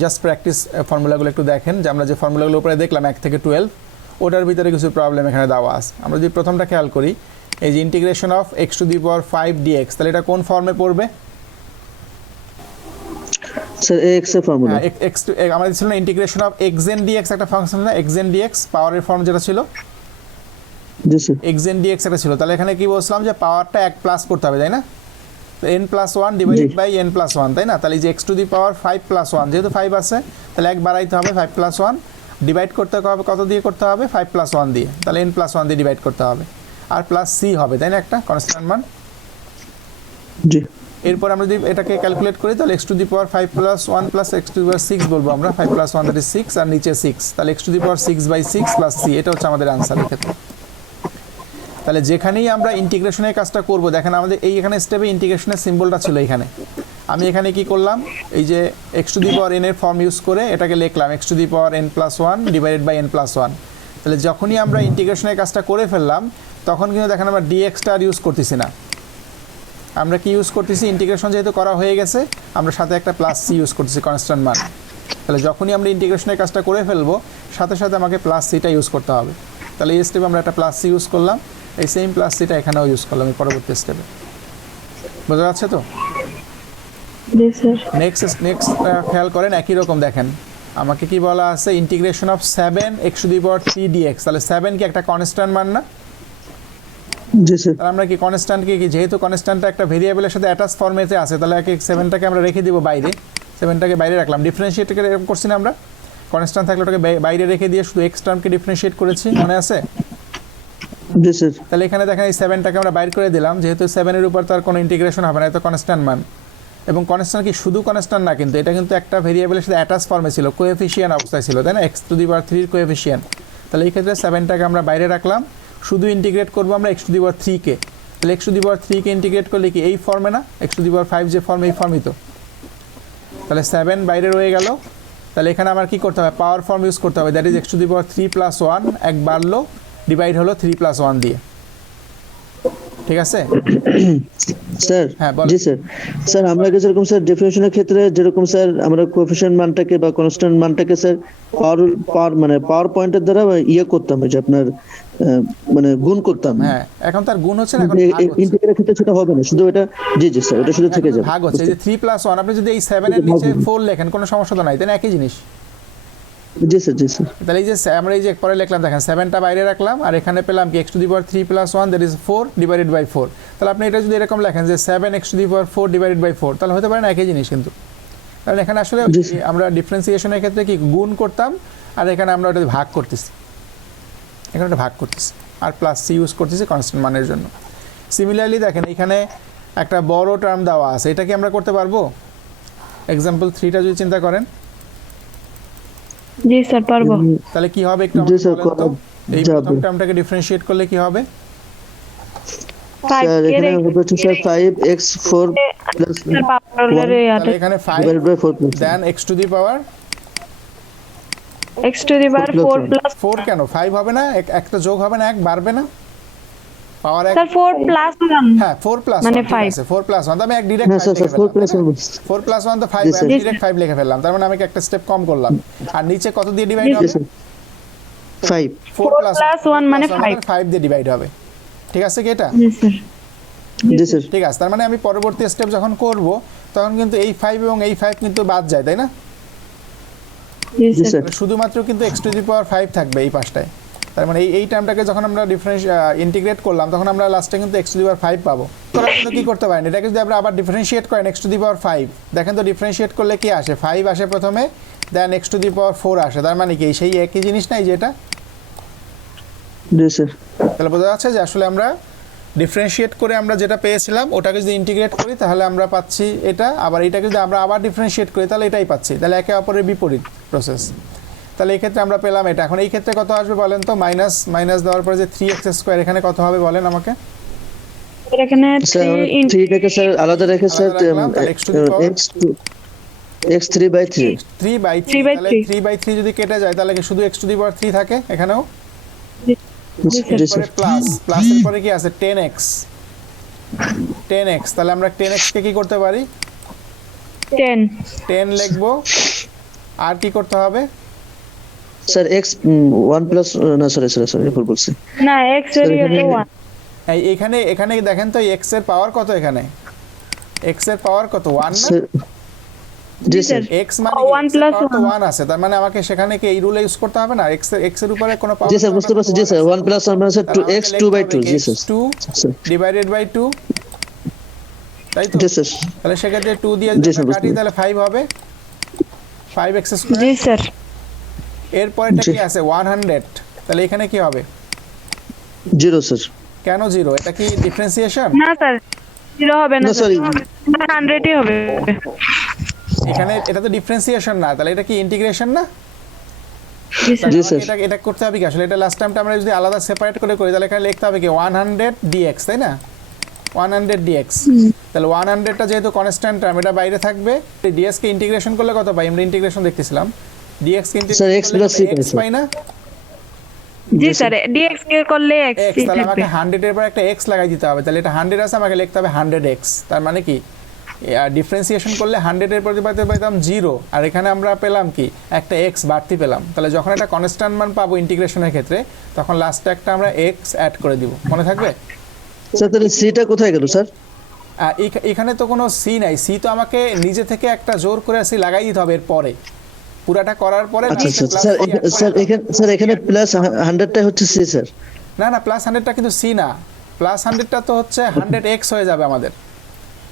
Just practice ফর্মুলাগুলো একটু দেখেন যে আমরা যে ফর্মুলাগুলো উপরে দেখলাম 1 থেকে 12 ওটার ভিতরে কিছু প্রবলেম এখানে দেওয়া আছে। আমরা যদি প্রথমটা খেয়াল করি এই যে integration of x to the power 5 dx, তাহলে এটা কোন ফর্মে পড়বে স্যার x এর ফর্মুলা x আমাদের ছিল না ইন্টিগ্রেশন অফ xn dx একটা ফাংশন না xn dx পাওয়ারের ফর্ম যেটা ছিল জি স্যার xn dx এটা ছিল। তাহলে এখানে কি বলছিলাম যে পাওয়ারটা 1 প্লাস করতে হবে তাই না, তো n+1 ডিভাইডেড বাই n+1 তাই না। তাহলে এই যে x টু দি পাওয়ার 5+1 যেহেতু 5 আছে তাহলে 1 বাড়াইতে হবে 5+1 ডিভাইড করতে হবে কত দিয়ে করতে হবে 5+1 দিয়ে, তাহলে n+1 দিয়ে ডিভাইড করতে হবে আর প্লাস c হবে তাই না একটা কনস্ট্যান্ট মান। জি এরপর আমরা যদি এটাকে ক্যালকুলেট করি তাহলে x to the power 5+1 plus x to the power 6 বলবো আমরা 5+1 দ্যাট ইজ 6 আর নিচে 6, তাহলে x to the power 6/6 plus c এটা হচ্ছে আমাদের आंसर এক্ষেত্রে। তাহলে যেখানেই আমরা ইন্টিগ্রেশনের কাজটা করব দেখেন আমাদের এই এখানে স্টেপে ইন্টিগ্রেশনের সিম্বলটা ছিল এখানে, আমি এখানে কি করলাম এই যে x to the power n এর ফর্ম ইউজ করে এটাকে লিখলাম x to the power n+1 divided by n+1। তাহলে যখনই আমরা ইন্টিগ্রেশনের কাজটা করে ফেললাম তখন কিন্তু দেখেন আমরা dx টা ইউজ করতেছি না, আমরা কি ইউজ করতেছি ইন্টিগ্রেশন যেহেতু করা হয়ে গেছে আমরা সাথে একটা প্লাস c ইউজ করতেছি কনস্ট্যান্ট মান। তাহলে যখনই আমরা ইন্টিগ্রেশনের কাজটা করে ফেলবো সাথে সাথে আমাকে প্লাস c টা ইউজ করতে হবে। তাহলে এই স্টেপে আমরা একটা প্লাস c ইউজ করলাম, এই সেম প্লাস সিটা এখানেও ইউজ করলাম এই পরবর্তী স্টেপে, বোঝা যাচ্ছে তো? জি স্যার। নেক্সট খেয়াল করেন একই রকম দেখেন আমাকে কি বলা আছে integration of 7 x to the power 3 dx, তাহলে 7 কি একটা কনস্ট্যান্ট মান না? জি স্যার তাহলে আমরা কি কনস্ট্যান্ট কি যেহেতু কনস্ট্যান্টটা একটা ভেরিয়েবলের সাথে অ্যাটাচ ফর্মেতে আছে তাহলে এক 7টাকে আমরা রেখে দিব বাইরে, 7টাকে বাইরে রাখলাম, ডিফারেন্সিয়েটকে এরকম করছি না আমরা, কনস্ট্যান্ট থাকলে ওটাকে বাইরে রেখে দিয়ে শুধু x টার্মকে ডিফারেন্সিয়েট করেছি মনে আছে? জি স্যার তাহলে এখানে দেখেন এই 7টাকে আমরা বাইর করে দিলাম যেহেতু 7 এর উপর তার কোনো ইন্টিগ্রেশন হবে না, এটা কনস্ট্যান্ট মান। এবং কনস্ট্যান্ট কি শুধু কনস্ট্যান্ট না, কিন্তু এটা কিন্তু একটা ভেরিয়েবলের সাথে অ্যাটাচ ফর্মে ছিল, কোএফিশিয়েন্ট অবস্থায় ছিল তাই না, x টু দি পাওয়ার 3 এর কোএফিশিয়েন্ট। তাহলে এই ক্ষেত্রে 7টাকে আমরা বাইরে রাখলাম, শুধু ইন্টিগ্রেট করব আমরা x টু দি পাওয়ার 3 কে। তাহলে x to the power 3 K integrate করলে কি এই ফর্মে না, x টু দি পাওয়ার 5 যে ফর্ম এই ফর্মই তো। তাহলে 7 বাইরে রয়ে গেল, তাহলে এখানে আমার কি করতে হবে পাওয়ার ফর্ম ইউজ করতে হবে, that is x to the power 3+1 এক বাড়লো ডিভাইড হলো 3+1 দিয়ে, ঠিক আছে স্যার? হ্যাঁ বল। জি স্যার। স্যার আমরা যেরকম স্যার ডেফিনেশনের ক্ষেত্রে যেরকম স্যার আমরা কোএফিশিয়েন্ট মানটাকে বা কনস্ট্যান্ট মানটাকে স্যার পাওয়ার পয়েন্টের দ্বারা ইয়ে করতাম যে আপনার মানে গুণ করতাম। হ্যাঁ এখন তার গুণ হচ্ছে না, এখন ভাগ হচ্ছে। ইন্টিগ্রেটের ক্ষেত্রে সেটা হবে না, শুধু এটা জি জি স্যার এটা শুধু থেকে এখন যাবে। ভাগ হচ্ছে এই যে 3+1 আপনি যদি এই 7 এর নিচে 4 লেখেন কোনো সমস্যা তো নাই তাই না, একই জিনিস। জি স্যার জি স্যার। তাহলে এই যে আমরা এই যে পরে লিখলাম দেখেন 7টা বাইরে রাখলাম আর এখানে পেলাম কি x to the power 3+1 that is 4 divided by 4। তাহলে আপনি এটা যদি এরকম লেখেন যে 7x to the power 4 divided by 4 তাহলে হতে পারে না একই জিনিস কিন্তু, কারণ এখানে আসলে আমরা ডিফারেন্সিয়েশনের ক্ষেত্রে কি গুণ করতাম আর এখানে আমরা ওটা ভাগ করতেছি, এখানে একটা ভাগ করতেছি আর প্লাস c ইউজ করতেছি কনস্ট্যান্ট মানের জন্য। সিমিলারলি দেখেন এখানে একটা বড় টার্ম দেওয়া আছে, এটা কি আমরা করতে পারবো? এক্সাম্পল 3টা যদি চিন্তা করেন জি স্যার পারবো। তাহলে কি হবে একটু জি আমাকে স্যার বলেন তো, এই প্রথম টার্মটাকে ডিফারেন্সিয়েট করলে কি হবে? স্যার এখানে হচ্ছে স্যার 5x4 প্লাস স্যার পাওয়ারের তাহলে এখানে 5 divided by 4 plus then x to the power x to the power 4 plus 4 কেন 5 হবে না, একটা যোগ হবে না, এক বাড়বে না পাওয়ার এক। স্যার 4 প্লাস 1 হ্যাঁ 4 প্লাস মানে 1 ঠিক আছে 4 প্লাস 1 তো আমি এক ডিরেক্ট না 5 স্যার লিখে 4 প্লাস ফেললাম, 1 4 প্লাস 1 তো 5 জি, আমি স্যার। ডিরেক্ট 5 লিখে ফেললাম, তার মানে আমি একটা স্টেপ কম করলাম। আর নিচে কত দিয়ে ডিভাইড জি, হবে? 5 4 প্লাস 1 মানে 5 দিয়ে ডিভাইড হবে, ঠিক আছে কি এটা? জি স্যার। জি স্যার ঠিক আছে, তার মানে আমি পরবর্তী স্টেপ যখন করব তখন কিন্তু এই 5 এবং এই 5 কিন্তু বাদ যায় তাই না, জি জি স্যার। স্যার শুধুমাত্র কিন্তু x টু দি পাওয়ার 5 থাকবে এই পাশটায়। তার মানে এই টার্মটাকে যখন আমরা ইন্টিগ্রেট করলাম তখন আমরা লাস্টে কিন্তু x টু দি পাওয়ার 5 পাবো। তোরা কিন্তু কি করতে পারেন এটাকে যদি আমরা আবার ডিফারেন্সিয়েট করেন x টু দি পাওয়ার 5 দেখেন তো ডিফারেন্সিয়েট করলে কি আসে, 5 আসে প্রথমে দেন x টু দি পাওয়ার 4 আসে, তার মানে কি সেই একই জিনিস নাই যেটা। জি স্যার তাহলে বোঝা যাচ্ছে যে আসলে আমরা ডিফারেন্সিয়েট করে আমরা যেটা পেয়েছিলাম ওটাকে যদি ইন্টিগ্রেট করি তাহলে আমরা পাচ্ছি এটা, আবার এটাকে যদি আমরা আবার ডিফারেন্সিয়েট করি তাহলে এটাই পাচ্ছি, তাহলে একে অপরের বিপরীত প্রসেস। তাহলে এই ক্ষেত্রে আমরা পেলাম এটা, এখন এই ক্ষেত্রে কত আসবে বলেন তো, মাইনাস মাইনাস দেওয়ার পরে যে 3x² এখানে কত হবে বলেন আমাকে? এখানে স্যার 3 3টাকে স্যার আলাদা রেখে স্যার রাখলাম, তাহলে x to the power x3/3 3/3 তাহলে 3/3 যদি কেটে যায় তাহলে কি শুধু x টু দি পাওয়ার 3 থাকে এখানেও, জি পরে স্যার প্লাস প্লাসের পরে কি আছে 10x, 10x তাহলে আমরা 10x কে কি করতে পারি 10 10 লিখবো আর কি করতে হবে? স্যার x 1 প্লাস না সরি ভুল বলছি না x এর ইয়েটা 1 এখানে এখানে দেখেন তো x এর পাওয়ার কত, এখানে x এর পাওয়ার কত 1 না? জি স্যার x মানে 1 plus 1 আছে, তার মানে আমাকে সেখানে কি এই রুল ইউজ করতে হবে না? x এর উপরে কোনো পাওয়ার জি স্যার বুঝতে পারছি জি স্যার 1 প্লাস 1 মানে স্যার 2x 2/2 জি স্যার x2 ডিভাইডেড বাই 2, তাই তো? জি স্যার তাহলে সেক্ষেত্রে 2 দিয়ে জি যদি স্যার, আমরা কাটি বুঝতে তাহলে 5 হবে, 5x জি স্কয়ার। স্যার এরপরেটা জি। কি আছে 100, তাহলে এখানে কি হবে? 0 স্যার কেন 0? এটা কি ডিফারেন্সিয়েশন? না স্যার 0 হবে না না, স্যার sorry। 100ই হবে এখানে এটা তো ডিফারেন্সিয়েশন না, তাহলে এটা কি ইন্টিগ্রেশন না? জি স্যার জি তাহলে স্যার এটা এটা করতে হবে কি আসলে? এটা লাস্ট টাইমটা আমরা যদি আলাদা সেপারেট করে করি তাহলে এখানে লিখতে হবে কি 100 dx, তাই না? 100 dx, তাহলে 100টা যেহেতু কনস্ট্যান্ট টার্ম এটা বাইরে থাকবে, dx কে ইন্টিগ্রেশন করলে কত পাই? আমরা ইন্টিগ্রেশন দেখতেছিলাম, dx কে sir, x integration plus c করলে পাই, x স্যার। পাই না? জি স্যার dx কে করলে x x, তাহলে আমাকে 100 এর পর একটা x লাগাই দিতে হবে, তাহলে এটা 100 আছে, আমাকে লিখতে হবে 100x। তার মানে কি ডিফারেন্সিয়েশন করলে 100 এর পরিবর্তে পাইতাম 0, আর এখানে আমরা পেলাম কি একটা x বাড়তি পেলাম। তাহলে যখন একটা কনস্ট্যান্ট মান পাবো ইন্টিগ্রেশনের ক্ষেত্রে তখন লাস্টে একটা আমরা x অ্যাড করে দিব, মনে থাকবে? স্যার তাহলে সিটা কোথায় গেল স্যার এখানে তো কোনো সি নাই, সি তো আমাকে নিজে থেকে একটা জোর করে সি লাগাই দিতে হবে এর পরে, পুরাটা করার পরে আচ্ছা last এ আচ্ছা plus স্যার C add করে স্যার দিতে হবে। এখানে স্যার এখানে প্লাস 100টা হচ্ছে সি স্যার না না প্লাস 100টা কিন্তু সি না, প্লাস 100টা তো হচ্ছে 100x হয়ে যাবে আমাদের,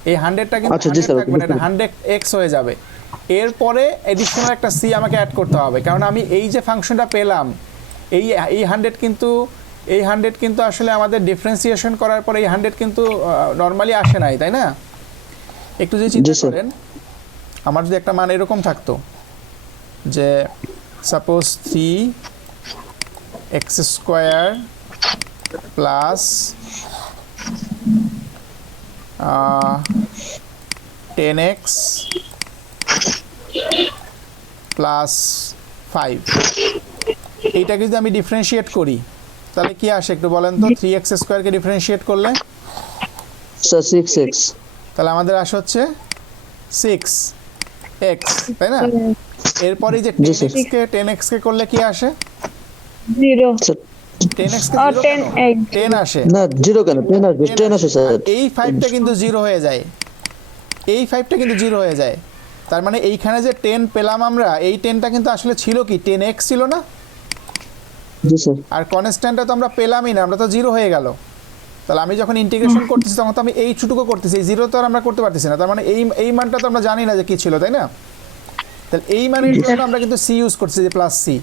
এই 100টা কিন্তু আচ্ছা, জি 100 স্যার, থাকবে না, বুঝতে এটা 100x হয়ে যাবে। এরপরে এডিশনাল একটা সি আমাকে অ্যাড করতে হবে, কারণ আমি এই যে ফাংশনটা পেলাম এই এই 100 কিন্তু এই 100 কিন্তু আসলে আমাদের ডিফারেন্সিয়েশন করার পরে এই 100 কিন্তু নরমালি আসে নাই, তাই না? একটু যদি চিন্তা জি, স্যার। করেন, আমার যদি একটা মান এরকম থাকতো যে suppose 3x square plus 10x plus 5, এইটাকে যদি আমি ডিফারেন্সিয়েট করি তাহলে কি আসে একটু বলেন তো? 3x স্কয়ারকে ডিফারেন্সিয়েট করলে স্যার 6x তাহলে আমাদের আসে হচ্ছে 6x, তাই না? এরপরে যে জি, স্যার। 10x কে করলে কি আসে? 0 স্যার 10x কে ও 0 কেন? 10 10 আসে, না 0 কেন 10 আসবে 10 আসে স্যার এই 5টা কিন্তু 0 হয়ে যায়, এই 5টা কিন্তু 0 হয়ে যায়। তার মানে এইখানে যে 10 পেলাম আমরা, এই 10টা কিন্তু আসলে ছিল কি 10x ছিল না? জি স্যার আর কনস্ট্যান্টটা তো আমরা পেলামই না, আমরা তো 0 হয়ে গেল। তাহলে আমি যখন ইন্টিগ্রেশন করতেছি তখন তো আমি এই ছুটুকু করতেছি, এই 0 তো আর আমরা করতে পারতেছি না, তার মানে এই মানটা তো আমরা জানি না যে কি ছিল, তাই না? তাহলে এই মানের জন্য আমরা কিন্তু সি ইউজ করছি, যে প্লাস সি।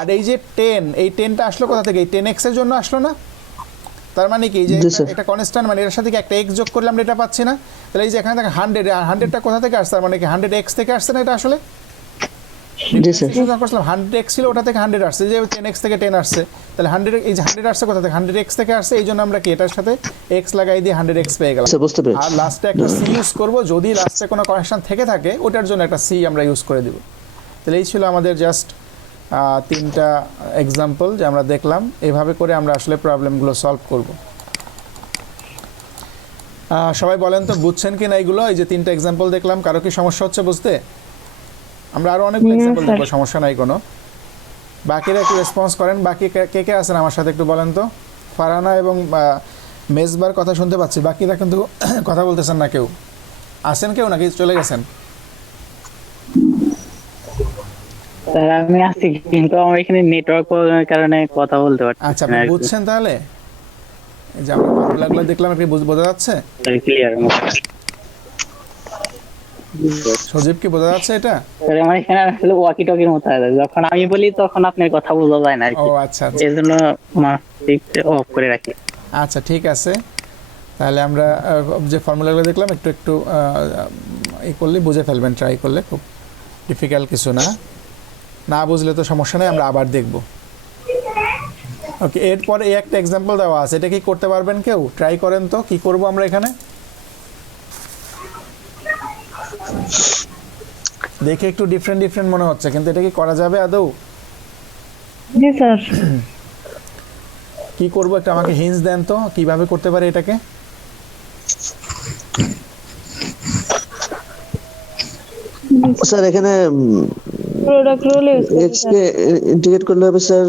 আর এই যে 10, এই 10টা আসলো কোথা থেকে? এই 10x এর জন্য আসলো না? তার মানে কি যে জি, স্যার। এটা কনস্ট্যান্ট, মানে এর সাথে কি একটা x যোগ করলে আমরা এটা পাচ্ছি না? তাহলে এই যে এখানে থাকে 100, আর 100টা কোথা থেকে আসছে? তার মানে কি 100x থেকে আসছে না এটা আসলে? জি স্যার ডিফারেন্সিয়েশন করছিলাম 100x ছিল, ওটা থেকে 100 আসছে, যে 10x থেকে 10 আসছে, তাহলে 100 এই যে 100 আসছে কোথা থেকে? 100x থেকে আসছে, এই জন্য আমরা কি এটার সাথে x লাগাই দিয়ে 100x পেয়ে গেলাম। স্যার বুঝতে আর পেরেছি লাস্টে একটা সি ইউজ করব, যদি লাস্টে কোনো কনস্ট্যান্ট থেকে থাকে ওটার জন্য একটা সি আমরা ইউজ করে দেব। তাহলে এই ছিল আমাদের জাস্ট 3টা এক্সাম্পল যে আমরা দেখলাম, এভাবে করে আমরা আসলে প্রবলেমগুলো সলভ করব। সবাই বলেন তো বুঝছেন কি না এইগুলো? এই যে 3টা এক্সাম্পল দেখলাম, কারো কি সমস্যা হচ্ছে বুঝতে? আমরা আরো অনেকগুলো না, এক্সাম্পল স্যার। দেখবো, সমস্যা নাই কোনো। বাকিরা একটু রেসপন্স করেন, বাকি কে কে আছেন আমার সাথে একটু বলেন তো। ফারহানা এবং মেজবার কথা শুনতে পাচ্ছি, বাকিরা কিন্তু কথা বলতেছেন না, কেউ আছেন কেউ নাকি চলে গেছেন? স্যার আমি আছি, কিন্তু আমার এখানে নেটওয়ার্ক প্রবলেমের কারণে কথা বলতে আচ্ছা, পারছি আপনি না। বুঝছেন তাহলে? এই যে আমরা ফর্মুলাগুলো দেখলাম, আপনি বোঝা যাচ্ছে? ক্লিয়ার সজীব কি বোঝা যাচ্ছে এটা? স্যার আমার এখানে আসলে ওয়াকি টকির মতো আছে, যখন আমি বলি তখন আপনার কথা বোঝা যায় না আর ও কি, আচ্ছা আচ্ছা এই জন্য অফ করে রাখি। আচ্ছা, ঠিক আছে। তাহলে আমরা যে ফর্মুলাগুলো দেখলাম একটু একটু এই করলে বুঝে ফেলবেন, ট্রাই করলে, খুব ডিফিকাল্ট কিছু না। না বুঝলে তো সমস্যা নেই, আমরা আবার দেখব। ওকে, এরপরে এই একটা এক্সাম্পল দেওয়া আছে, এটা কি করতে পারবেন কেউ? ট্রাই করেন তো, কি করব আমরা এখানে? দেখে একটু ডিফারেন্ট মনে হচ্ছে, কিন্তু এটা কি করা যাবে আদৌ? জি স্যার কি করব একটা আমাকে হিন্টস দেন তো, কিভাবে করতে পারে এটাকে? স্যার এখানে প্রোডাক্ট রুল ইউজ করতে এক্স কে ইন্টিগ্রেট করলে হবে স্যার।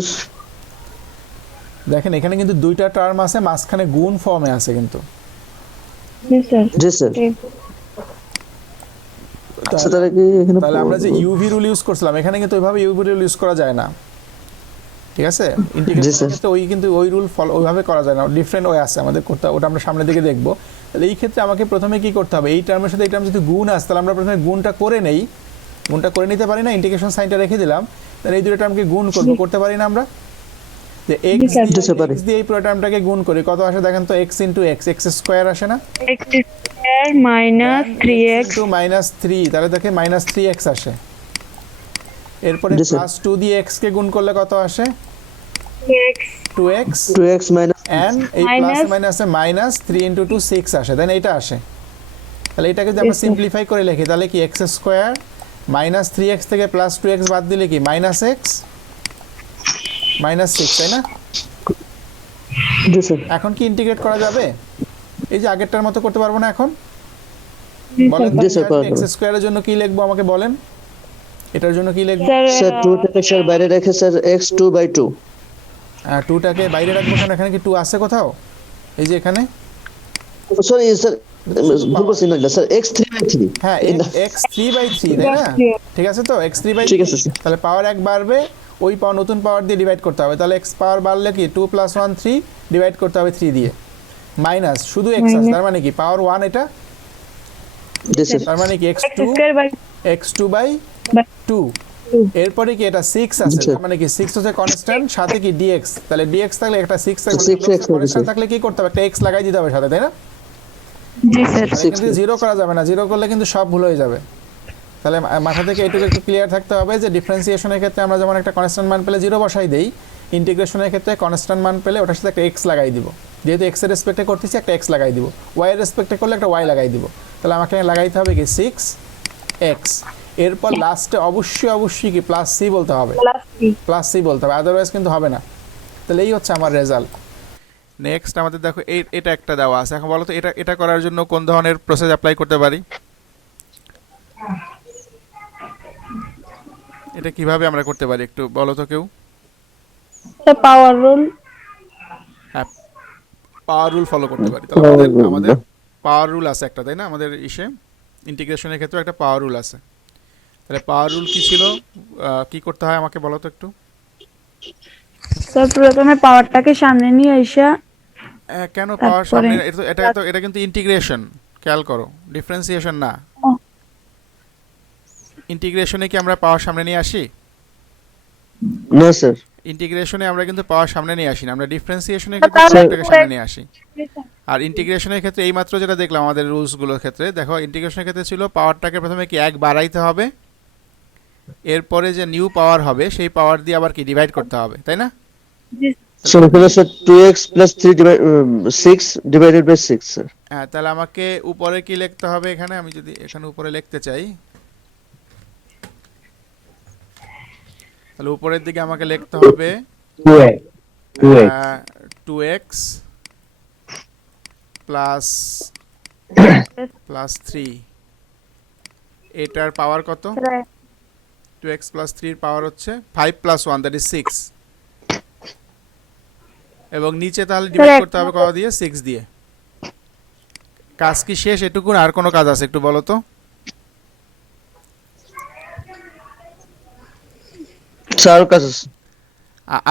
দেখেন এখানে কিন্তু দুইটা টার্ম আছে, মাঝখানে গুণ ফর্মে আছে কিন্তু। জি স্যার জি স্যার। ঠিক। আচ্ছা তাহলে কি এখানে তাহলে আমরা যে ইউভি রুল ইউজ করছিলাম, এখানে কিন্তু ওইভাবে ইউভি রুল ইউজ করা যায় না, ঠিক আছে? ইন্টিগ্রেশনের ক্ষেত্রে ওই রুল ফলো ওইভাবে করা যায় না, ডিফারেন্ট ওয়ে আছে আমাদের করতে, ওটা আমরা সামনের দিকে দেখবো। তাহলে এই ক্ষেত্রে আমাকে প্রথমে কি করতে হবে, এই টার্মের সাথে এই টার্ম যদি গুণ আসে তাহলে আমরা প্রথমে গুণটা করে নেই, গুণটা করে নিতে পারি না, ইন্টিগ্রেশন সাইনটা রেখে দিলাম, তাহলে এই দুটো টার্মকে গুণ করবো, করতে পারি না আমরা? যে এক্স দিয়ে এই পুরো টার্মটাকে গুণ করি, কত আসে দেখেন তো, x into x, x square আসে না, x square minus 3x into minus 3, তাহলে দেখে মাইনাস 3x আসে। এরপরে জি স্যার। প্লাস 2 দিয়ে x কে গুণ করলে কত আসে, x 2x, 2x minus and এই প্লাস মাইনাসে মাইনাস 3 ইন্টু 2 6 আসে, দেন এইটা আসে। তাহলে এটাকে যদি আমরা সিম্পলিফাই করে লিখি তাহলে কি এক্স স্কোয়ার মাইনাস 3x থেকে প্লাস 2x বাদ দিলে কি মাইনাস এক্স মাইনাস 6, তাই না? জি স্যার। এখন কি ইন্টিগ্রেট করা যাবে? এই যে আগেরটার মতো করতে পারবো না এখন? বলেন জি স্যার, পারবো। এক্স স্কোয়ারের জন্য কি লিখবো আমাকে বলেন, এটার জন্য কি লিখবো? স্যার 2 টাকে স্যার বাইরে রেখে স্যার x 2/2। 2টাকে বাইরে রাখবো কেন, এখানে কি 2 আছে কোথাও? এই যে এখানে, সরি স্যার, ভুল করছি না স্যার, x 3/3। হ্যাঁ x 3/3, তাই না? ঠিক আছে তো, x 3/3, ঠিক আছে স্যার। তাহলে পাওয়ার 1 বাড়বে, ওই পাওয়ার নতুন পাওয়ার দিয়ে ডিভাইড করতে হবে, তাহলে x পাওয়ার বাড়লে কি 2 + 1 3 ডিভাইড করতে হবে 3 দিয়ে, মাইনাস শুধু x আছে, তার মানে কি পাওয়ার 1 এটা, জি স্যার। তার মানে কি x স্কয়ার বাই x2/2, এরপরে কি এটা 6 আছে, আচ্ছা। তার মানে কি 6 হচ্ছে কনস্ট্যান্ট, সাথে কি dx, তাহলে dx থাকলে একটা 6 থাকবে, 6x কনস্ট্যান্ট থাকলে কি করতে হবে, একটা x লাগাই দিতে হবে সাথে, তাই না? জি স্যার তাহলে কিন্তু জিরো করা যাবে না, জিরো করলে কিন্তু সব ভুল হয়ে যাবে। তাহলে মাথা থেকে এটুকু একটু ক্লিয়ার থাকতে হবে যে ডিফারেন্সিয়েশনের ক্ষেত্রে আমরা যেমন একটা কনস্ট্যান্ট মান পেলে জিরো বসাই দেই, ইন্টিগ্রেশনের ক্ষেত্রে কনস্ট্যান্ট মান পেলে ওটার সাথে একটা x লাগাই দিব, যেহেতু x এর রেসপেক্টে করতেছি একটা x লাগাই দিব, y এর রেসপেক্টে করলে একটা y লাগাই দিব, তাহলে আমাকে লাগাইতে হবে কি 6x, এরপর লাস্টে অবশ্যই কি প্লাস c বলতে হবে, প্লাস c বলতে হবে, আদারওয়াইজ কিন্তু হবে না। তাহলে এই হচ্ছে আমার রেজাল্ট। নেক্সট আমাদের দেখো এটা একটা দেওয়া আছে, এখন বলো তো এটা করার জন্য কোন ধরনের প্রসেস অ্যাপ্লাই করতে পারি, এটা কিভাবে আমরা করতে পারি একটু বলো তো কেউ? পাওয়ার রুল, হ্যাঁ, পাওয়ার রুল ফলো করতে পারি। তাহলে আমাদের পাওয়ার রুল আছে একটা, তাই না? আমাদের ইন্টিগ্রেশনের ক্ষেত্রে একটা পাওয়ার রুল আছে। তাহলে পাওয়ার রুল কি ছিল, কি করতে হয় আমাকে বলো তো একটু? স্যার প্রথমে পাওয়ারটাকে সামনে নিয়ে আইসা কেন পাওয়ার তারপরে- সামনে, এটা কিন্তু ইন্টিগ্রেশন, খেয়াল করো, ডিফারেন্সিয়েশন না। ইন্টিগ্রেশনে কি আমরা পাওয়ার সামনে নিয়ে আসি? না স্যার। ইন্টিগ্রেশনে আমরা কিন্তু পাওয়ার সামনে নিয়ে আসি না, আমরা ডিফারেন্সিয়েশনের ক্ষেত্রে পাওয়ারটাকে সামনে নিয়ে আসি। আর ইন্টিগ্রেশনের ক্ষেত্রে এইমাত্র যেটা দেখলাম আমাদের রুলসগুলোর ক্ষেত্রে, দেখো ইন্টিগ্রেশনের ক্ষেত্রে ছিল পাওয়ারটাকে প্রথমে কি 1 বাড়াইতে হবে, এরপরে যে নিউ পাওয়ার হবে সেই পাওয়ার দিয়ে আবার কি ডিভাইড করতে হবে, তাই না? স্যার এখানে sir 2x + 3 6 divided by 6 sir. হ্যাঁ, তাহলে আমাকে উপরে কি লিখতে হবে এখানে, আমি যদি এখানে উপরে লিখতে চাই তাহলে উপরের দিকে আমাকে লিখতে হবে 2x প্লাস 3, এটার পাওয়ার কত, 2x + 3 এর পাওয়ার হচ্ছে 5 + 1 দ্যাট ইজ 6, এবং নিচে তাহলে ডিভাইড করতে হবে কত দিয়ে, 6 দিয়ে। কাজ কি শেষ এটুকু, আর কোনো কাজ আছে একটু বলো তো? স্যার কাজ আছে।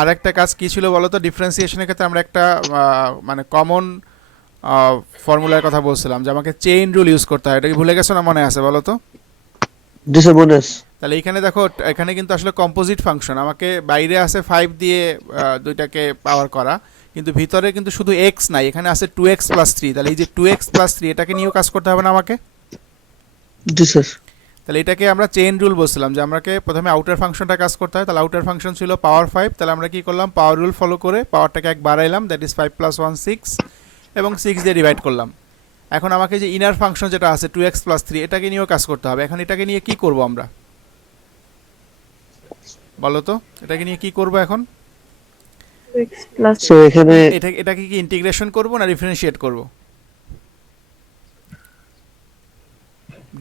আর একটা কাজ কি ছিল বলো তো? ডিফারেন্সিয়েশনের ক্ষেত্রে আমরা একটা মানে কমন ফর্মুলার কথা বলছিলাম যে আমাকে চেইন রুল ইউজ করতে হয়, এটা কি ভুলে গেছো না মনে আছে বলো তো? জি স্যার মনে আছে। তাহলে এইখানে দেখো, এখানে কিন্তু আসলে কম্পোজিট ফাংশন, আমাকে বাইরে আছে 5 দিয়ে দুইটাকে পাওয়ার করা, কিন্তু ভিতরে কিন্তু শুধু x নাই, এখানে আছে 2x + 3, তাহলে এই যে 2x + 3 এটাকে নিয়েও কাজ করতে হবে না আমাকে? জি স্যার। তাহলে এটাকে আমরা চেইন রুল বলছিলাম যে আমাকে প্রথমে আউটার ফাংশনটা কাজ করতে হয়, তাহলে আউটার ফাংশন ছিল পাওয়ার 5, তাহলে আমরা কি করলাম, পাওয়ার রুল ফলো করে পাওয়ারটাকে 1 বাড়াইলাম, দ্যাট ইজ 5 + 1 6, এবং 6 দিয়ে ডিভাইড করলাম। এখন আমাকে যে ইনার ফাংশন যেটা আছে 2x + 3 এটাকে নিয়েও কাজ করতে হবে। এখন এটাকে নিয়ে কি করব আমরা বলো তো, এটাকে নিয়ে কি করব এখন? সো এখানে এটাকে কি ইন্টিগ্রেশন করব না ডিফারেন্সিয়েট করব?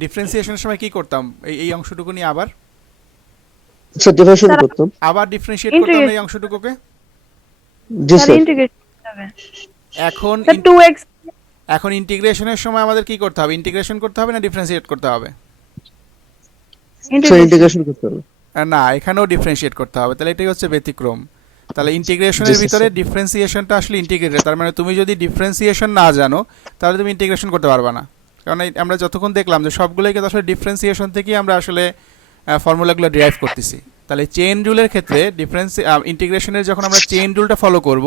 ডিফারেন্সিয়েশনের সময় কি করতাম এই অংশটুকু নিয়ে আবার স্যার ডিফারেন্সিয়েশন করতাম। আবার ডিফারেন্সিয়েট করতাম না এই অংশটুকুকে। জি স্যার স্যার। ইন্টিগ্রেট করতে হবে এখন স্যার 2x এখন ইন্টিগ্রেশনের সময় আমাদের কি করতে হবে? ইন্টিগ্রেশন করতে হবে না ডিফারেন্সিয়েট করতে হবে? স্যার ইন্টিগ্রেট ইন্টিগ্রেশন করতে হবে। না, এখানেও ডিফারেন্সিয়েট করতে হবে, তাহলে এটাই হচ্ছে ব্যতিক্রম। তাহলে ইন্টিগ্রেশনের জি, ভিতরে স্যার। ডিফারেন্সিয়েশনটা আসলে ইন্টিগ্রেটেড, তার মানে তুমি যদি ডিফারেন্সিয়েশন না জানো তাহলে তুমি ইন্টিগ্রেশন করতে পারবে না। কারণ আমরা যতক্ষণ দেখলাম যে সবগুলোই কিন্তু আসলে ডিফারেন্সিয়েশন থেকেই আমরা আসলে ফর্মুলাগুলো ডিরাইভ করতেছি। তাহলে চেইন রুলের ক্ষেত্রে ইন্টিগ্রেশনের যখন আমরা চেইন রুলটা ফলো করব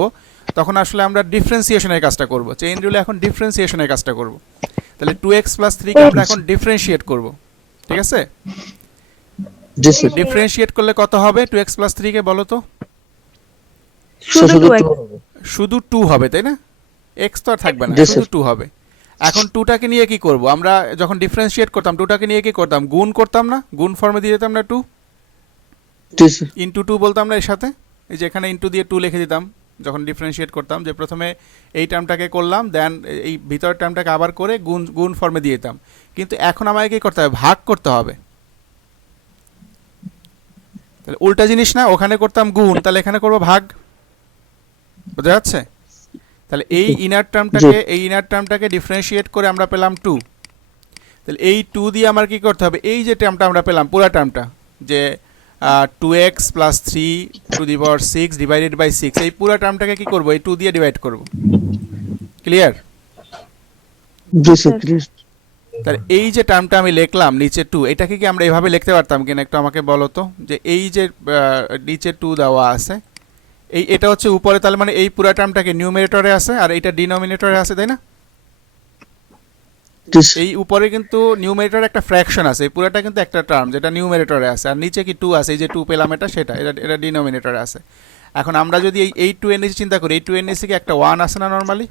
তখন আসলে আমরা ডিফারেন্সিয়েশনের কাজটা করব। চেইন রুলে এখন ডিফারেন্সিয়েশনের কাজটা করব। তাহলে 2x + 3 কে আমরা এখন ডিফারেন্সিয়েট করব, ঠিক আছে? জি স্যার। ডিফারেন্সিয়েট করলে কত হবে 2x + 3 কে বলো তো? শুধু শুধু 2x শুধু 2 হবে, তাই না? x তো আর থাকবে না, জি, শুধু স্যার। 2 হবে। এখন 2টাকে নিয়ে কি করব? আমরা যখন ডিফারেন্সিয়েট করতাম 2টাকে নিয়ে কি করতাম? গুণ করতাম না? গুণ ফর্মে দিয়ে দিতাম না 2 জি স্যার। ইনটু 2 বলতাম না এর সাথে? এই যে এখানে ইনটু দিয়ে 2 লিখে দিতাম যখন ডিফারেন্সিয়েট করতাম, যে প্রথমে এই টার্মটাকে করলাম, দেন এই ভিতরের টার্মটাকে আবার করে গুণ গুণ ফর্মে দিয়ে দিতাম। কিন্তু এখন আমাকে কি করতে হবে? ভাগ করতে হবে। তাহলে উল্টা জিনিস না, ওখানে করতাম গুণ, তাহলে এখানে করব ভাগ। বোঝা যাচ্ছে? তাহলে এই ইনার টার্মটাকে ডিফারেন্সিয়েট করে আমরা পেলাম 2। তাহলে এই 2 দিয়ে আমার কি করতে হবে? এই যে টার্মটা আমরা পেলাম পুরো টার্মটা, যে 2x + 3⁶ ডিভাইডেড বাই 6, এই পুরো টার্মটাকে কি করব? এই 2 দিয়ে ডিভাইড করব। ক্লিয়ার? জি স্যার ক্লিয়ার। তাহলে এই যে টার্মটা আমি লিখলাম নিচে 2, এটাকে কি আমরা এভাবে লিখতে পারতাম কিনা একটু আমাকে বলো তো? যে এই যে নিচে 2 দেওয়া আছে, এটা হচ্ছে উপরে, তাহলে মানে এই পুরো টার্মটাকে নিউমারেটরে আছে আর এটা ডিনোমিনেটরে আছে, তাই না? জি স্যার। এই উপরে কিন্তু নিউমারেটরে একটা ফ্র্যাকশন আছে, এই পুরোটা কিন্তু একটা টার্ম যেটা নিউমারেটরে আছে, আর নিচে কি 2 আছে, এই যে 2 পেলাম এটা ডিনোমিনেটরে আছে। এখন আমরা যদি এই 2 এর নিচে চিন্তা করি, এই 2 এর নিচে কি একটা 1 আছে না? নরমালি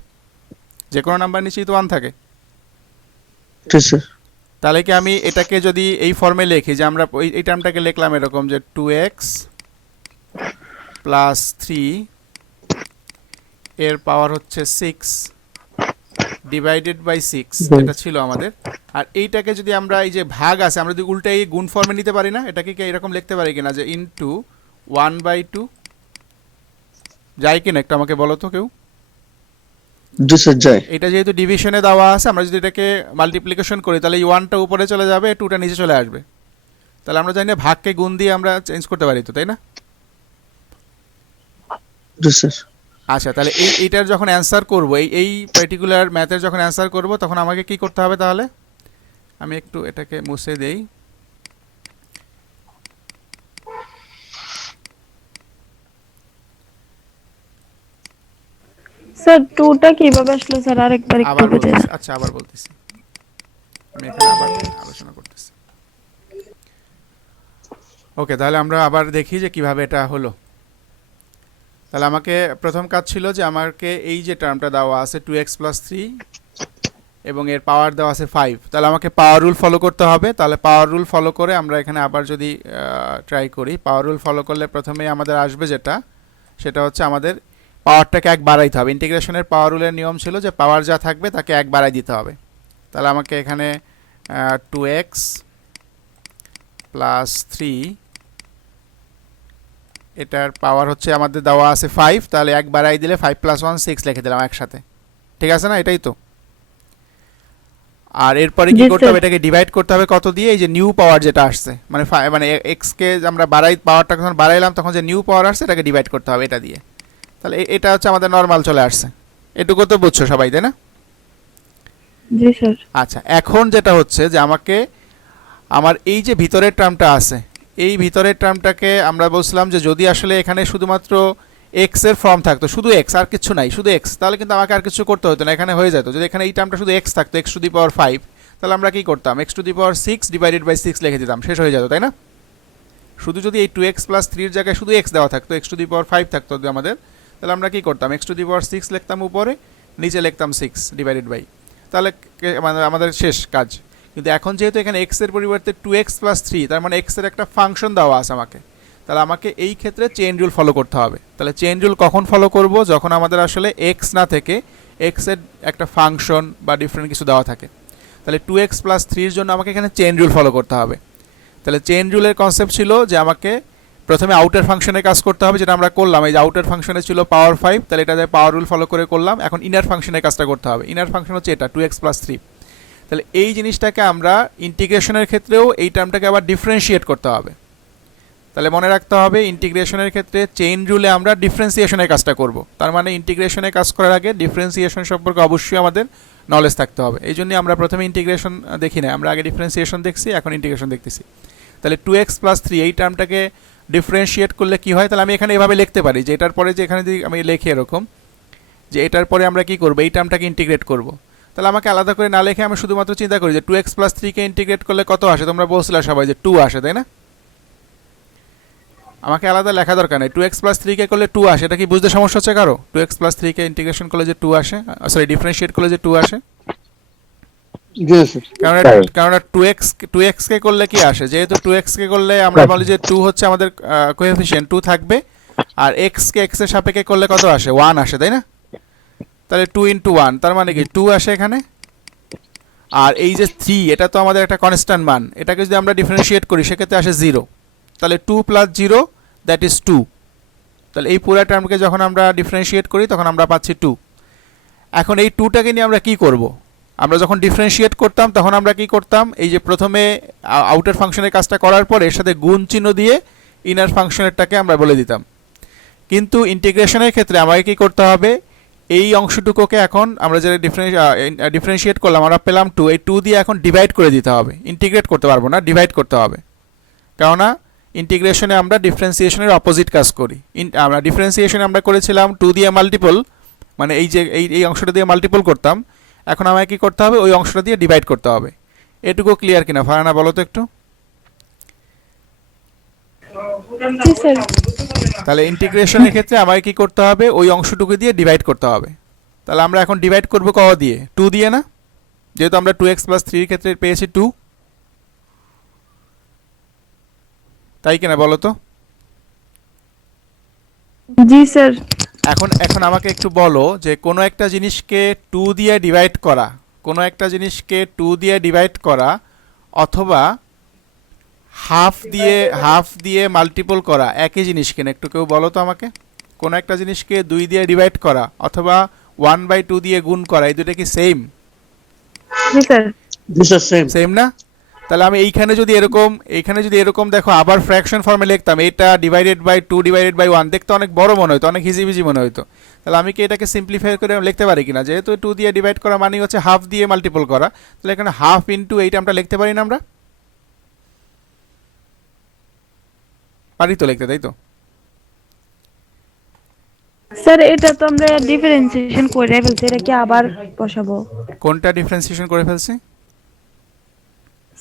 যে কোনো নাম্বার নিচেই তো 1 থাকে। জি স্যার। তাহলে কি আমি এটাকে যদি এই ফর্মে লিখি, যে আমরা এই টার্মটাকে লিখলাম এরকম, যে 2x + 3 এর পাওয়ার হচ্ছে 6 ডিভাইডেড বাই 6, এটা ছিল আমাদের। আর এইটাকে যদি আমরা এই যে ভাগ আছে, আমরা যদি উল্টা এই গুণ ফর্মে নিতে পারি না, এটাকে কি এরকম লিখতে পারি কিনা, যে ইনটু 1/2 যায় কিনা একটু আমাকে বলো তো কেউ? জি স্যার যায়। এটা যেহেতু ডিভিশনে দেওয়া আছে, আমরা যদি এটাকে মাল্টিপ্লিকেশন করি তাহলে এই 1টা উপরে চলে যাবে, 2টা নিচে চলে আসবে। তাহলে আমরা জানি না ভাগকে গুণ দিয়ে আমরা চেঞ্জ করতে পারি তো, তাই না? জি স্যার। আচ্ছা, তাহলে এইটার যখন অ্যান্সার করব, এই পার্টিকুলার ম্যাথের যখন অ্যান্সার করব তখন আমাকে কি করতে হবে? তাহলে আমি একটু এটাকে মুছে দেই। স্যার 2টা কিভাবে আসলো স্যার আরেকবার একটু আবার বুঝাই। বলতেছি, আচ্ছা আবার বলতেছি, আমি এখানে আবার আলোচনা করতেছি। ওকে, তাহলে আমরা আবার দেখি যে কিভাবে এটা হলো। তাহলে আমাকে প্রথম কাজ ছিল যে আমাকে এই যে টার্মটা দেওয়া আছে 2x + 3 এবং এর পাওয়ার দেওয়া আছে 5, তাহলে আমাকে পাওয়ার রুল ফলো করতে হবে। তাহলে পাওয়ার রুল ফলো করে আমরা এখানে আবার যদি ট্রাই করি, পাওয়ার রুল ফলো করলে প্রথমেই আমাদের আসবে সেটা হচ্ছে আমাদের পাওয়ারটাকে 1 বাড়াইতে হবে। ইন্টিগ্রেশনের পাওয়ার রুলের নিয়ম ছিল যে পাওয়ার যা থাকবে তাকে 1 বাড়াই দিতে হবে। তাহলে আমাকে এখানে 2x + 3, এটার পাওয়ার হচ্ছে আমাদের দেওয়া আছে 5, তাহলে 1 বাড়াই দিলে 5 + 1 6 লিখে দিলাম একসাথে, ঠিক আছে না? এটাই তো। আর এরপরে কি করতে হবে? এটাকে ডিভাইড করতে হবে কত দিয়ে? এই যে নিউ পাওয়ার যেটা আসছে, মানে x কে আমরা পাওয়ারটা যখন বাড়াইলাম তখন যে নিউ পাওয়ার আসছে এটাকে ডিভাইড করতে হবে এটা দিয়ে। তাহলে এটা হচ্ছে আমাদের নরমাল চলে আসছে। এটুকু তো বুঝছো সবাই, তাই না? জি স্যার। আচ্ছা, এখন যেটা হচ্ছে যে আমাকে আমার এই যে ভিতরের টার্মটা আছে, এই ভিতরের টার্মটাকে আমরা বলছিলাম যে যদি আসলে এখানে শুধুমাত্র x এর ফর্ম থাকতো, শুধু x আর কিছু নাই, শুধু x, তাহলে কিন্তু আমাকে আর কিছু করতে হতো না, এখানে হয়ে যেত। যদি এখানে এই টার্মটা শুধু x থাকতো, x⁵, তাহলে আমরা কি করতাম? x⁶ ডিভাইডেড বাই 6 লিখে দিতাম, শেষ হয়ে যেত, তাই না? শুধু যদি এই 2x + 3 এর জায়গায় শুধু x দেওয়া থাকতো, x⁵ থাকতো যদি আমাদের, তাহলে আমরা কি করতাম? x⁶ লিখতাম উপরে, নিচে লিখতাম 6 ডিভাইডেড বাই, তাহলে আমাদের শেষ কাজ। কিন্তু এখন যেহেতু এখানে x এর পরিবর্তে 2x + 3, তার মানে x এর একটা ফাংশন দেওয়া আছে আমাকে, তাহলে আমাকে এই ক্ষেত্রে চেইন রুল ফলো করতে হবে। তাহলে চেইন রুল কখন ফলো করব? যখন আমাদের আসলে x না থেকে x এর একটা ফাংশন বা ডিফারেন্ট কিছু দেওয়া থাকে। তাহলে 2x প্লাস 3 এর জন্য আমাকে এখানে চেইন রুল ফলো করতে হবে। তাহলে চেইন রুলের কনসেপ্ট ছিল যে আমাকে প্রথমে আউটার ফাংশনে কাজ করতে হবে, যেটা আমরা করলাম। এই যে আউটার ফাংশনে ছিল পাওয়ার 5, তাহলে এটা পাওয়ার রুল ফলো করে করলাম। এখন ইনার ফাংশনে কাজটা করতে হবে। ইনার ফাংশন হচ্ছে এটা 2x প্লাস 3। তাহলে এই জিনিসটাকে আমরা ইন্টিগ্রেশনের ক্ষেত্রেও এই টার্মটাকে আবার ডিফারেন্সিয়েট করতে হবে। তাহলে মনে রাখতে হবে ইন্টিগ্রেশনের ক্ষেত্রে চেইন রুলে আমরা ডিফারেন্সিয়েশনের কাজটা করব। তার মানে ইন্টিগ্রেশনে কাজ করার আগে ডিফারেন্সিয়েশন সম্পর্কে অবশ্যই আমাদের নলেজ থাকতে হবে। এই জন্যই আমরা প্রথমে ইন্টিগ্রেশন দেখি না, আমরা আগে ডিফারেন্সিয়েশন দেখছি, এখন ইন্টিগ্রেশন দেখতেছি। তাহলে 2x প্লাস 3 এই টার্মটাকে ডিফারেন্সিয়েট করলে কি হয়, তাহলে আমি এখানে এভাবে লিখতে পারি যে এটার পরে যে এখানে যদি আমি লিখি এরকম যে এটার পরে আমরা কি করব, এই টার্মটাকে ইন্টিগ্রেট করব। তাহলে আমাকে আলাদা করে না লিখে আমি শুধুমাত্র চিন্তা করি যে 2x প্লাস 3 কে ইন্টিগ্রেট করলে কত আসে। তোমরা বলছিলে সবাই যে 2 আসে, তাই না? আমাকে আলাদা লেখা দরকার নেই, 2x প্লাস 3 কে করলে 2 আসে। এটা কি বুঝতে সমস্যা হচ্ছে কারো? 2x প্লাস 3 কে ইন্টিগ্রেশন করলে যে 2 আসে, সরি ডিফারেন্সিয়েট করলে যে 2 আসে। কারণ 2x কে করলে কি আসে, যেহেতু 2x কে করলে আমরা বলি যে 2 হচ্ছে আমাদের কোএফিশিয়েন্ট 2 থাকবে, আর x কে x এর সাপেক্ষে করলে কত আসে, 1 আসে, তাই না? তাহলে 2 ইনটু 1 তার মানে কি 2 আসে এখানে। আর এই যে 3 এটা তো আমাদের একটা কনস্ট্যান্ট মান, এটাকে যদি আমরা ডিফারেন্সিয়েট করি সেক্ষেত্রে আসে 0। তাহলে 2 প্লাস 0 দ্যাট ইজ 2। তাহলে এই পুরো টার্মকে যখন আমরা ডিফারেন্সিয়েট করি তখন আমরা পাচ্ছি 2। এখন এই 2টাকে নিয়ে আমরা কি করব? আমরা যখন ডিফারেন্সিয়েট করতাম তখন আমরা কি করতাম, এই যে প্রথমে আউটার ফাংশনের কাজটা করার পর এর সাথে গুণ চিহ্ন দিয়ে ইনার ফাংশনেরটাকে আমরা বলে দিতাম। কিন্তু ইন্টিগ্রেশনের ক্ষেত্রে আমাকে কি করতে হবে, এই অংশটুকুকে এখন আমরা যেটা ডিফারেন্সিয়েট করলাম আমরা পেলাম 2, এই 2 দিয়ে এখন ডিভাইড করে দিতে হবে। ইন্টিগ্রেট করতে পারবো না, ডিভাইড করতে হবে। কেননা ইন্টিগ্রেশনে আমরা ডিফারেন্সিয়েশনের অপোজিট কাজ করি। আমরা ডিফারেন্সিয়েশনে আমরা করেছিলাম 2 দিয়ে মাল্টিপল, মানে এই যে এই অংশটা দিয়ে মাল্টিপল করতাম। এখন আমাকে কি করতে হবে, ওই অংশটা দিয়ে ডিভাইড করতে হবে। এটুকু ক্লিয়ার কিনা ফারহানা, বলো তো একটু। তাহলে ইন্টিগ্রেশনের ক্ষেত্রে আমাকে কি করতে হবে, ওই অংশটুকু দিয়ে ডিভাইড করতে হবে। তাহলে আমরা এখন ডিভাইড করব কত দিয়ে, 2 দিয়ে না? যেহেতু আমরা 2x প্লাস 3 এর ক্ষেত্রে পেয়েছি 2, তাই কিনা বলো তো? জি স্যার। এখন আমাকে একটু বলো যে কোনো একটা জিনিসকে 2 দিয়ে ডিভাইড করা, কোনো একটা জিনিসকে 2 দিয়ে ডিভাইড করা অথবা হাফ দিয়ে মাল্টিপল করা একই জিনিস কিনা, একটু কেউ বলো তো আমাকে। কোনো একটা জিনিসকে 2 দিয়ে ডিভাইড করা অথবা 1/2 দিয়ে গুণ করা, এই দুটো কি সেম? জি স্যার। সেম না? তাহলে আমি এইখানে যদি এরকম দেখো আবার ফ্র্যাকশন ফর্মে লিখতাম, এটা ডিভাইডেড বাই 2 ডিভাইডেড বাই 1, দেখতে অনেক বড় মনে হতো, অনেক হিজিবিজি মনে হতো। তাহলে আমি কি এটাকে সিম্পলিফাই করে লিখতে পারি কিনা, যেহেতু 2 দিয়ে ডিভাইড করা মানে হচ্ছে হাফ দিয়ে মাল্টিপল করা, তাহলে এখানে হাফ ইনটু এইটা আমরা লিখতে পারি না? আমরা পারি তো লিখতে, তাই তো? স্যার এটা তো আমরা ডিফারেন্সিয়েশন করে ফেলছি, এটা কি আবার বসাবো? কোনটা ডিফারেন্সিয়েশন করে ফেলছি?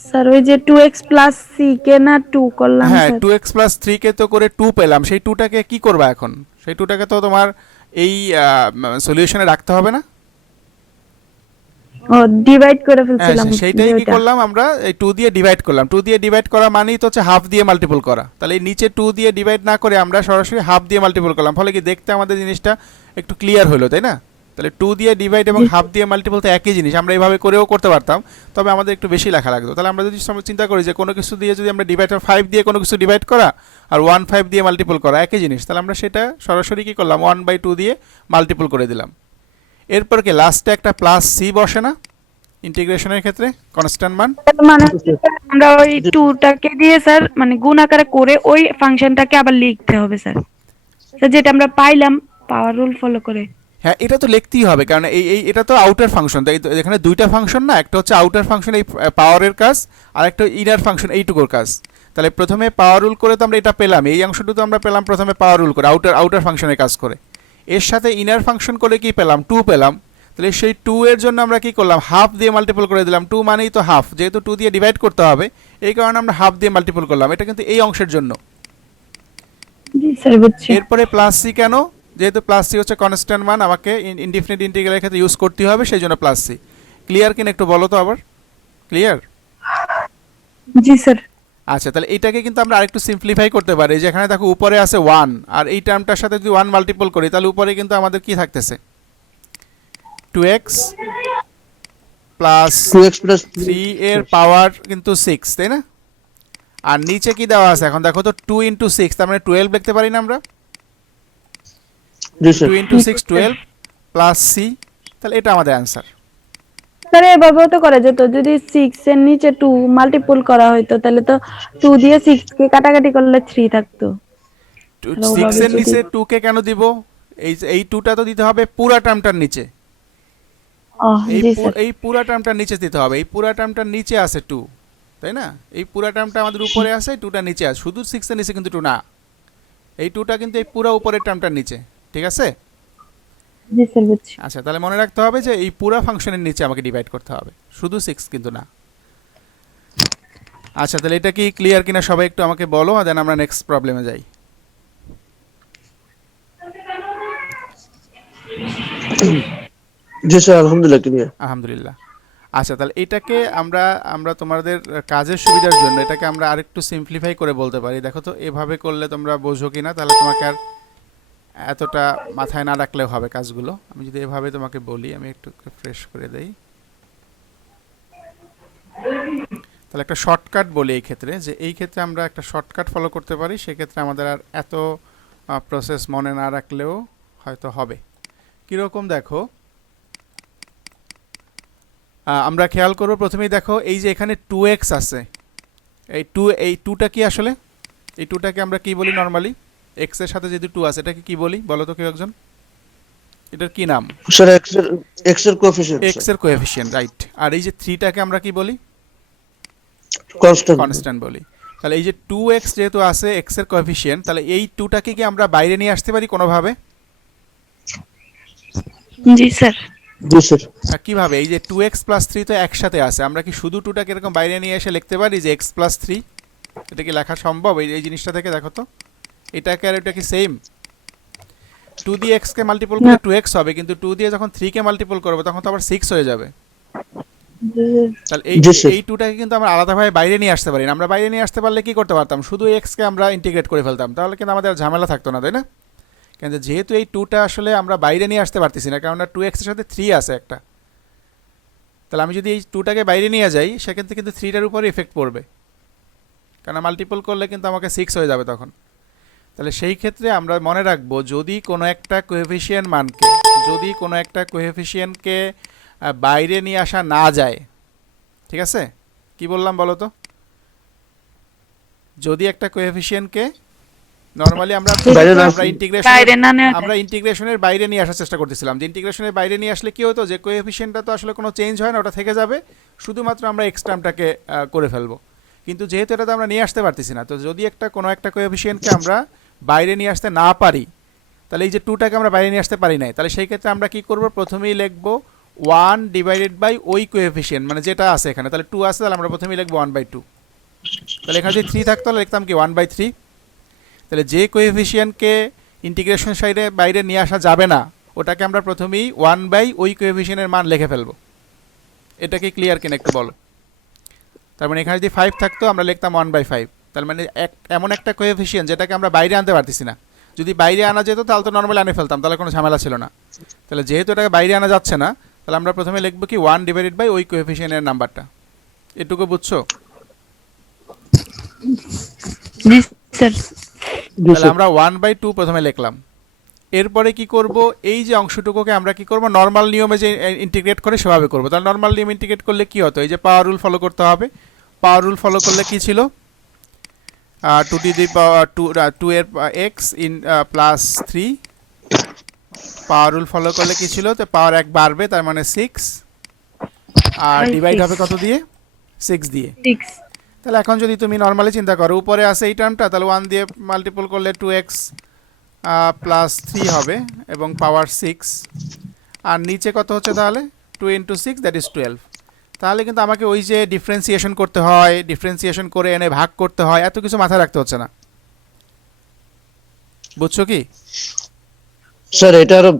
স্যার ওই যে 2x প্লাস c কে না 2 করলাম হ্যাঁ, স্যার। 2x প্লাস 3 কে তো করে 2 পেলাম, সেই 2টাকে কি করবা এখন? সেই 2টাকে তো তোমার এই সলিউশনে রাখতে হবে না? ও ডিভাইড করে ফেলছিলাম। সেইটাই কি করলাম আমরা, এই 2 দিয়ে ডিভাইড করলাম। 2 দিয়ে ডিভাইড করা মানেই তো হচ্ছে হাফ দিয়ে মাল্টিপল করা। তাহলে এই নিচে 2 দিয়ে ডিভাইড না করে আমরা সরাসরি হাফ দিয়ে মাল্টিপল করলাম, ফলে কি দেখতে আমাদের জিনিসটা একটু ক্লিয়ার হলো, তাই না? তাহলে 2 দিয়ে ডিভাইড এবং হাফ দিয়ে মাল্টিপল তো একই জিনিস, আমরা এইভাবে করেও করতে পারতাম, তবে আমাদের একটু বেশি লেখা লাগতো। তাহলে আমরা যদি চিন্তা করি যে কোনো কিছু দিয়ে যদি আমরা ডিভাইড 5 দিয়ে কোনো কিছু ডিভাইড করা আর 1/5 দিয়ে মাল্টিপল করা একই জিনিস, তাহলে আমরা সেটা সরাসরি কি করলাম, 1/2 দিয়ে মাল্টিপল করে দিলাম। এরপর কি লাস্টে একটা প্লাস সি বসে না ইন্টিগ্রেশনের ক্ষেত্রে, কনস্ট্যান্ট মান? মানে আমরা ওই 2টাকে দিয়ে স্যার মানে গুণ আকারে করে ওই ফাংশনটাকে আবার লিখতে হবে স্যার, স্যার যেটা আমরা পাইলাম পাওয়ার রুল ফলো করে। হ্যাঁ, এটা তো লিখতেই হবে, কারণ এটা তো আউটার ফাংশন। তাই এখানে দুইটা ফাংশন না, একটা হচ্ছে আউটার ফাংশন এই পাওয়ারের কাজ, আর একটা ইনার ফাংশন এইটুকুর কাজ। তাহলে প্রথমে পাওয়ার রুল করে তো আমরা এটা পেলাম, এই অংশটুকু তো আমরা পেলাম প্রথমে পাওয়ার রুল করে আউটার ফাংশনের কাজ করে। এর সাথে ইনার ফাংশন করে কি পেলাম, 2 পেলাম। তাহলে সেই 2 এর জন্য আমরা কি করলাম, হাফ দিয়ে মাল্টিপল করে দিলাম। 2 মানেই তো হাফ, যেহেতু 2 দিয়ে ডিভাইড করতে হবে এই কারণে আমরা হাফ দিয়ে মাল্টিপল করলাম। এটা কিন্তু এই অংশের জন্য। জি স্যার বুঝছি। এরপরে প্লাস সি কেন, যেহেতু প্লাস সি হচ্ছে কনস্ট্যান্ট মান, আমাকে ইনডিফিনিট ইন্টিগ্রালের ক্ষেত্রে ইউজ করতে হবে, সেই জন্য প্লাস সি। ক্লিয়ার কিনা একটু বলো তো আবার, ক্লিয়ার? জি স্যার। আচ্ছা, তাহলে এটাকে কিন্তু আমরা আরেকটু সিম্পলিফাই করতে পারি। যেখানে দেখো উপরে আছে 1 আর এই টার্মটার সাথে যদি 1 মাল্টিপল করি তাহলে উপরে কিন্তু আমাদের কি থাকতেছে, 2x প্লাস 2x প্লাস 3 এর পাওয়ার কিন্তু 6, তাই না? আর নিচে কি দেওয়া আছে এখন দেখো তো, 2 ইন্টু 6 তার মানে 12 লিখতে পারি না আমরা? জি স্যার 2 ইন্টু 6 12 প্লাস সি, তাহলে এটা আমাদের অ্যান্সার। স্যার এভাবেও তো করা যেত, যদি 6 এর নিচে 2 মাল্টিপল করা হইতো তাহলে তো 2 দিয়ে 6 কে কাটাকাটি করলে 3 থাকতো। 6 এর নিচে 2 কে কেন দিব? এই 2টা তো দিতে হবে পুরা টার্মটার নিচে, জি স্যার। এই পুরা টার্মটার নিচে দিতে হবে। এই পুরা টার্মটার নিচে আছে 2, তাই না? এই পুরা টার্মটা আমাদের উপরে আছে, 2টা নিচে আছে, শুধু 6 এর নিচে কিন্তু 2 না, এই 2টা কিন্তু এই পুরা উপরের টার্মটার নিচে, ঠিক আছে? জি স্যার বুঝছি। আচ্ছা, তাহলে মনে রাখতে হবে যে এই পুরা ফাংশনের নিচে আমাকে ডিভাইড করতে হবে, শুধু 6 কিন্তু না। আচ্ছা, তাহলে এটা কি ক্লিয়ার কিনা সবাই একটু আমাকে বলো, আর দেন আমরা নেক্সট প্রবলেমে যাই। জি স্যার আলহামদুলিল্লাহ ক্লিয়ার। আলহামদুলিল্লাহ। আচ্ছা, তাহলে এটাকে আমরা তোমাদের কাজের সুবিধার জন্য এটাকে আমরা আরেকটু সিম্পলিফাই করে বলতে পারি। দেখো তো এভাবে করলে তোমরা বোঝো কিনা, তাহলে তোমাকে আর এতটা মাথায় না রাখলেও হবে কাজগুলো। আমি যদি এভাবে তোমাকে বলি, আমি একটু ফ্রেশ করে দেই, তাহলে একটা শর্টকাট বলি এই ক্ষেত্রে, যে এই ক্ষেত্রে আমরা একটা শর্টকাট ফলো করতে পারি, সেক্ষেত্রে আমাদের আর এত প্রসেস মনে না রাখলেও হয়তো হবে। কীরকম দেখো, আমরা খেয়াল করবো প্রথমেই, দেখো এই যে এখানে 2x আছে, এই 2টা কি আসলে, এই 2টাকে আমরা কি বলি নর্মালি? x এর সাথে যদি 2 আছে এটাকে কি বলি বলো তো কেউ একজন? এটার কি নাম? স্যার x এর কোএফিসিয়েন্ট, x এর কোএফিসিয়েন্ট, রাইট। আর এই যে 3টাকে আমরা কি বলি? কনস্ট্যান্ট কনস্ট্যান্ট বলি। তাহলে এই যে 2x যেহেতু আছে x এর কোএফিসিয়েন্ট, তাহলে এই 2টাকে কি আমরা বাইরে নিয়ে আসতে পারি কোনোভাবে? জি স্যার। জি স্যার। কিভাবে? এই যে 2x প্লাস 3 তো একসাথে আছে, আমরা কি শুধু 2টাকে এরকম বাইরে নিয়ে এসে লিখতে পারি যে x প্লাস 3? এটা কি লেখা সম্ভব এই জিনিসটা থেকে? দেখো তো, এটাকে আর এটা কি সেম? 2 দিয়ে x কে মাল্টিপল করলে 2x হবে, কিন্তু 2 দিয়ে যখন 3 কে মাল্টিপল করব তখন তো আবার 6 হয়ে যাবে। তাহলে এই 2টাকে কিন্তু আমরা আলাদাভাবে বাইরে নিয়ে আসতে পারি না। আমরা বাইরে নিয়ে আসতে পারলে কি করতে পারতাম? শুধু x কে আমরা ইন্টিগ্রেট করে ফেলতাম, তাহলে কিন্তু আমাদের ঝামেলা থাকতো না, তাই না? কিন্তু যেহেতু এই 2টা আসলে আমরা বাইরে নিয়ে আসতে পারতেছি না, কারণ 2x এর সাথে 3 আছে একটা, তাহলে আমি যদি এই 2টাকে বাইরে নিয়ে যাই সেক্ষেত্রে কিন্তু 3টার উপরে ইফেক্ট পড়বে, কারণ মাল্টিপল করলে কিন্তু আমাকে 6 হয়ে যাবে তখন। তাহলে সেই ক্ষেত্রে আমরা মনে রাখবো, যদি কোনো একটা কোএফিসিয়েন্টকে বাইরে নিয়ে আসা না যায়, ঠিক আছে? কি বললাম বলো তো? যদি একটা কোএফিসিয়েন্টকে নরমালি আমরা ইন্টিগ্রেশনের বাইরে নিয়ে আসার চেষ্টা করতেছিলাম, যে ইন্টিগ্রেশনের বাইরে নিয়ে আসলে কি হতো, যে কোএফিসিয়েন্টটা তো আসলে কোনো চেঞ্জ হয় না, ওটা থেকে যাবে, শুধুমাত্র আমরা এক্স টার্মটাকে করে ফেলবো। কিন্তু যেহেতু এটা তো আমরা নিয়ে আসতে পারতেছি না, তো যদি কোনো একটা কোএফিসিয়েন্টকে আমরা বাইরে নিয়ে আসতে না পারি, তাহলে এই যে 2টাকে আমরা বাইরে নিয়ে আসতে পারি নাই, তাহলে সেই ক্ষেত্রে আমরা কি করব? প্রথমেই লিখবো 1 ডিভাইডেড বাই ওই কোএফিসিয়েন্ট, মানে যেটা আছে এখানে, তাহলে 2 আছে, তাহলে আমরা প্রথমেই লিখবো 1/2। তাহলে এখানে যদি 3 থাকতো তাহলে লিখতাম কি 1/3। তাহলে যে কোএফিসিয়েন্টকে ইন্টিগ্রেশন সাইডে বাইরে নিয়ে আসা যাবে না, ওটাকে আমরা প্রথমেই 1 ওই কোএফিসিয়েন্টের মান লিখে ফেলবো। এটা কি ক্লিয়ার কিনা একটু বলো? তার মানে এখানে যদি 5 থাকতো আমরা লিখতাম 1/5। তার মানে এমন একটা কোএফিসিয়েন্ট যেটাকে আমরা বাইরে আনতে পারতেছি না, যদি বাইরে আনা যেত তাহলে তো নর্মালি আনে ফেলতাম, তাহলে কোনো ঝামেলা ছিল না। তাহলে যেহেতু এটাকে বাইরে আনা যাচ্ছে না, তাহলে আমরা প্রথমে লিখবো কি 1 ডিভাইডেড বাই ওই কোএফিসিয়েন্টের নাম্বারটা। এটুকু বুঝছো? জি স্যার। তাহলে আমরা 1/2 প্রথমে লিখলাম। এরপরে কি করব? এই যে অংশটুকুকে আমরা কি করব? নর্মাল নিয়মে যে ইন্টিগ্রেট করে সেভাবে করব। তাহলে নর্মাল নিয়ম ইন্টিগ্রেট করলে কি হতো? এই যে পাওয়ার রুল ফলো করতে হবে। পাওয়ার রুল ফলো করলে কি ছিল? 2 টু দি পাওয়ার 2 এর x in plus 3। Power rule follow করলে কি ছিল? তো পাওয়ার 1 বাড়বে, তার মানে 6, আর ডিভাইড হবে কত দিয়ে? 6 দিয়ে। 6। তাহলে এখন যদি তুমি নর্মালি চিন্তা করো, উপরে আছে এই টার্মটা, তাহলে 1 দিয়ে মাল্টিপল করলে 2x প্লাস 3 হবে এবং পাওয়ার 6, আর নিচে কত হচ্ছে তাহলে? 2 ইন্টু 6 দ্যাট ইজ 12। তাহলে কিন্তু আমাকে ওই যে ডিফারেন্সিয়েশন করতে হয়, ডিফারেন্সিয়েশন করে এনে ভাগ করতে হয়, এত কিছু মাথায় রাখতে হচ্ছে না। বুঝছো কি? স্যার এটা আরো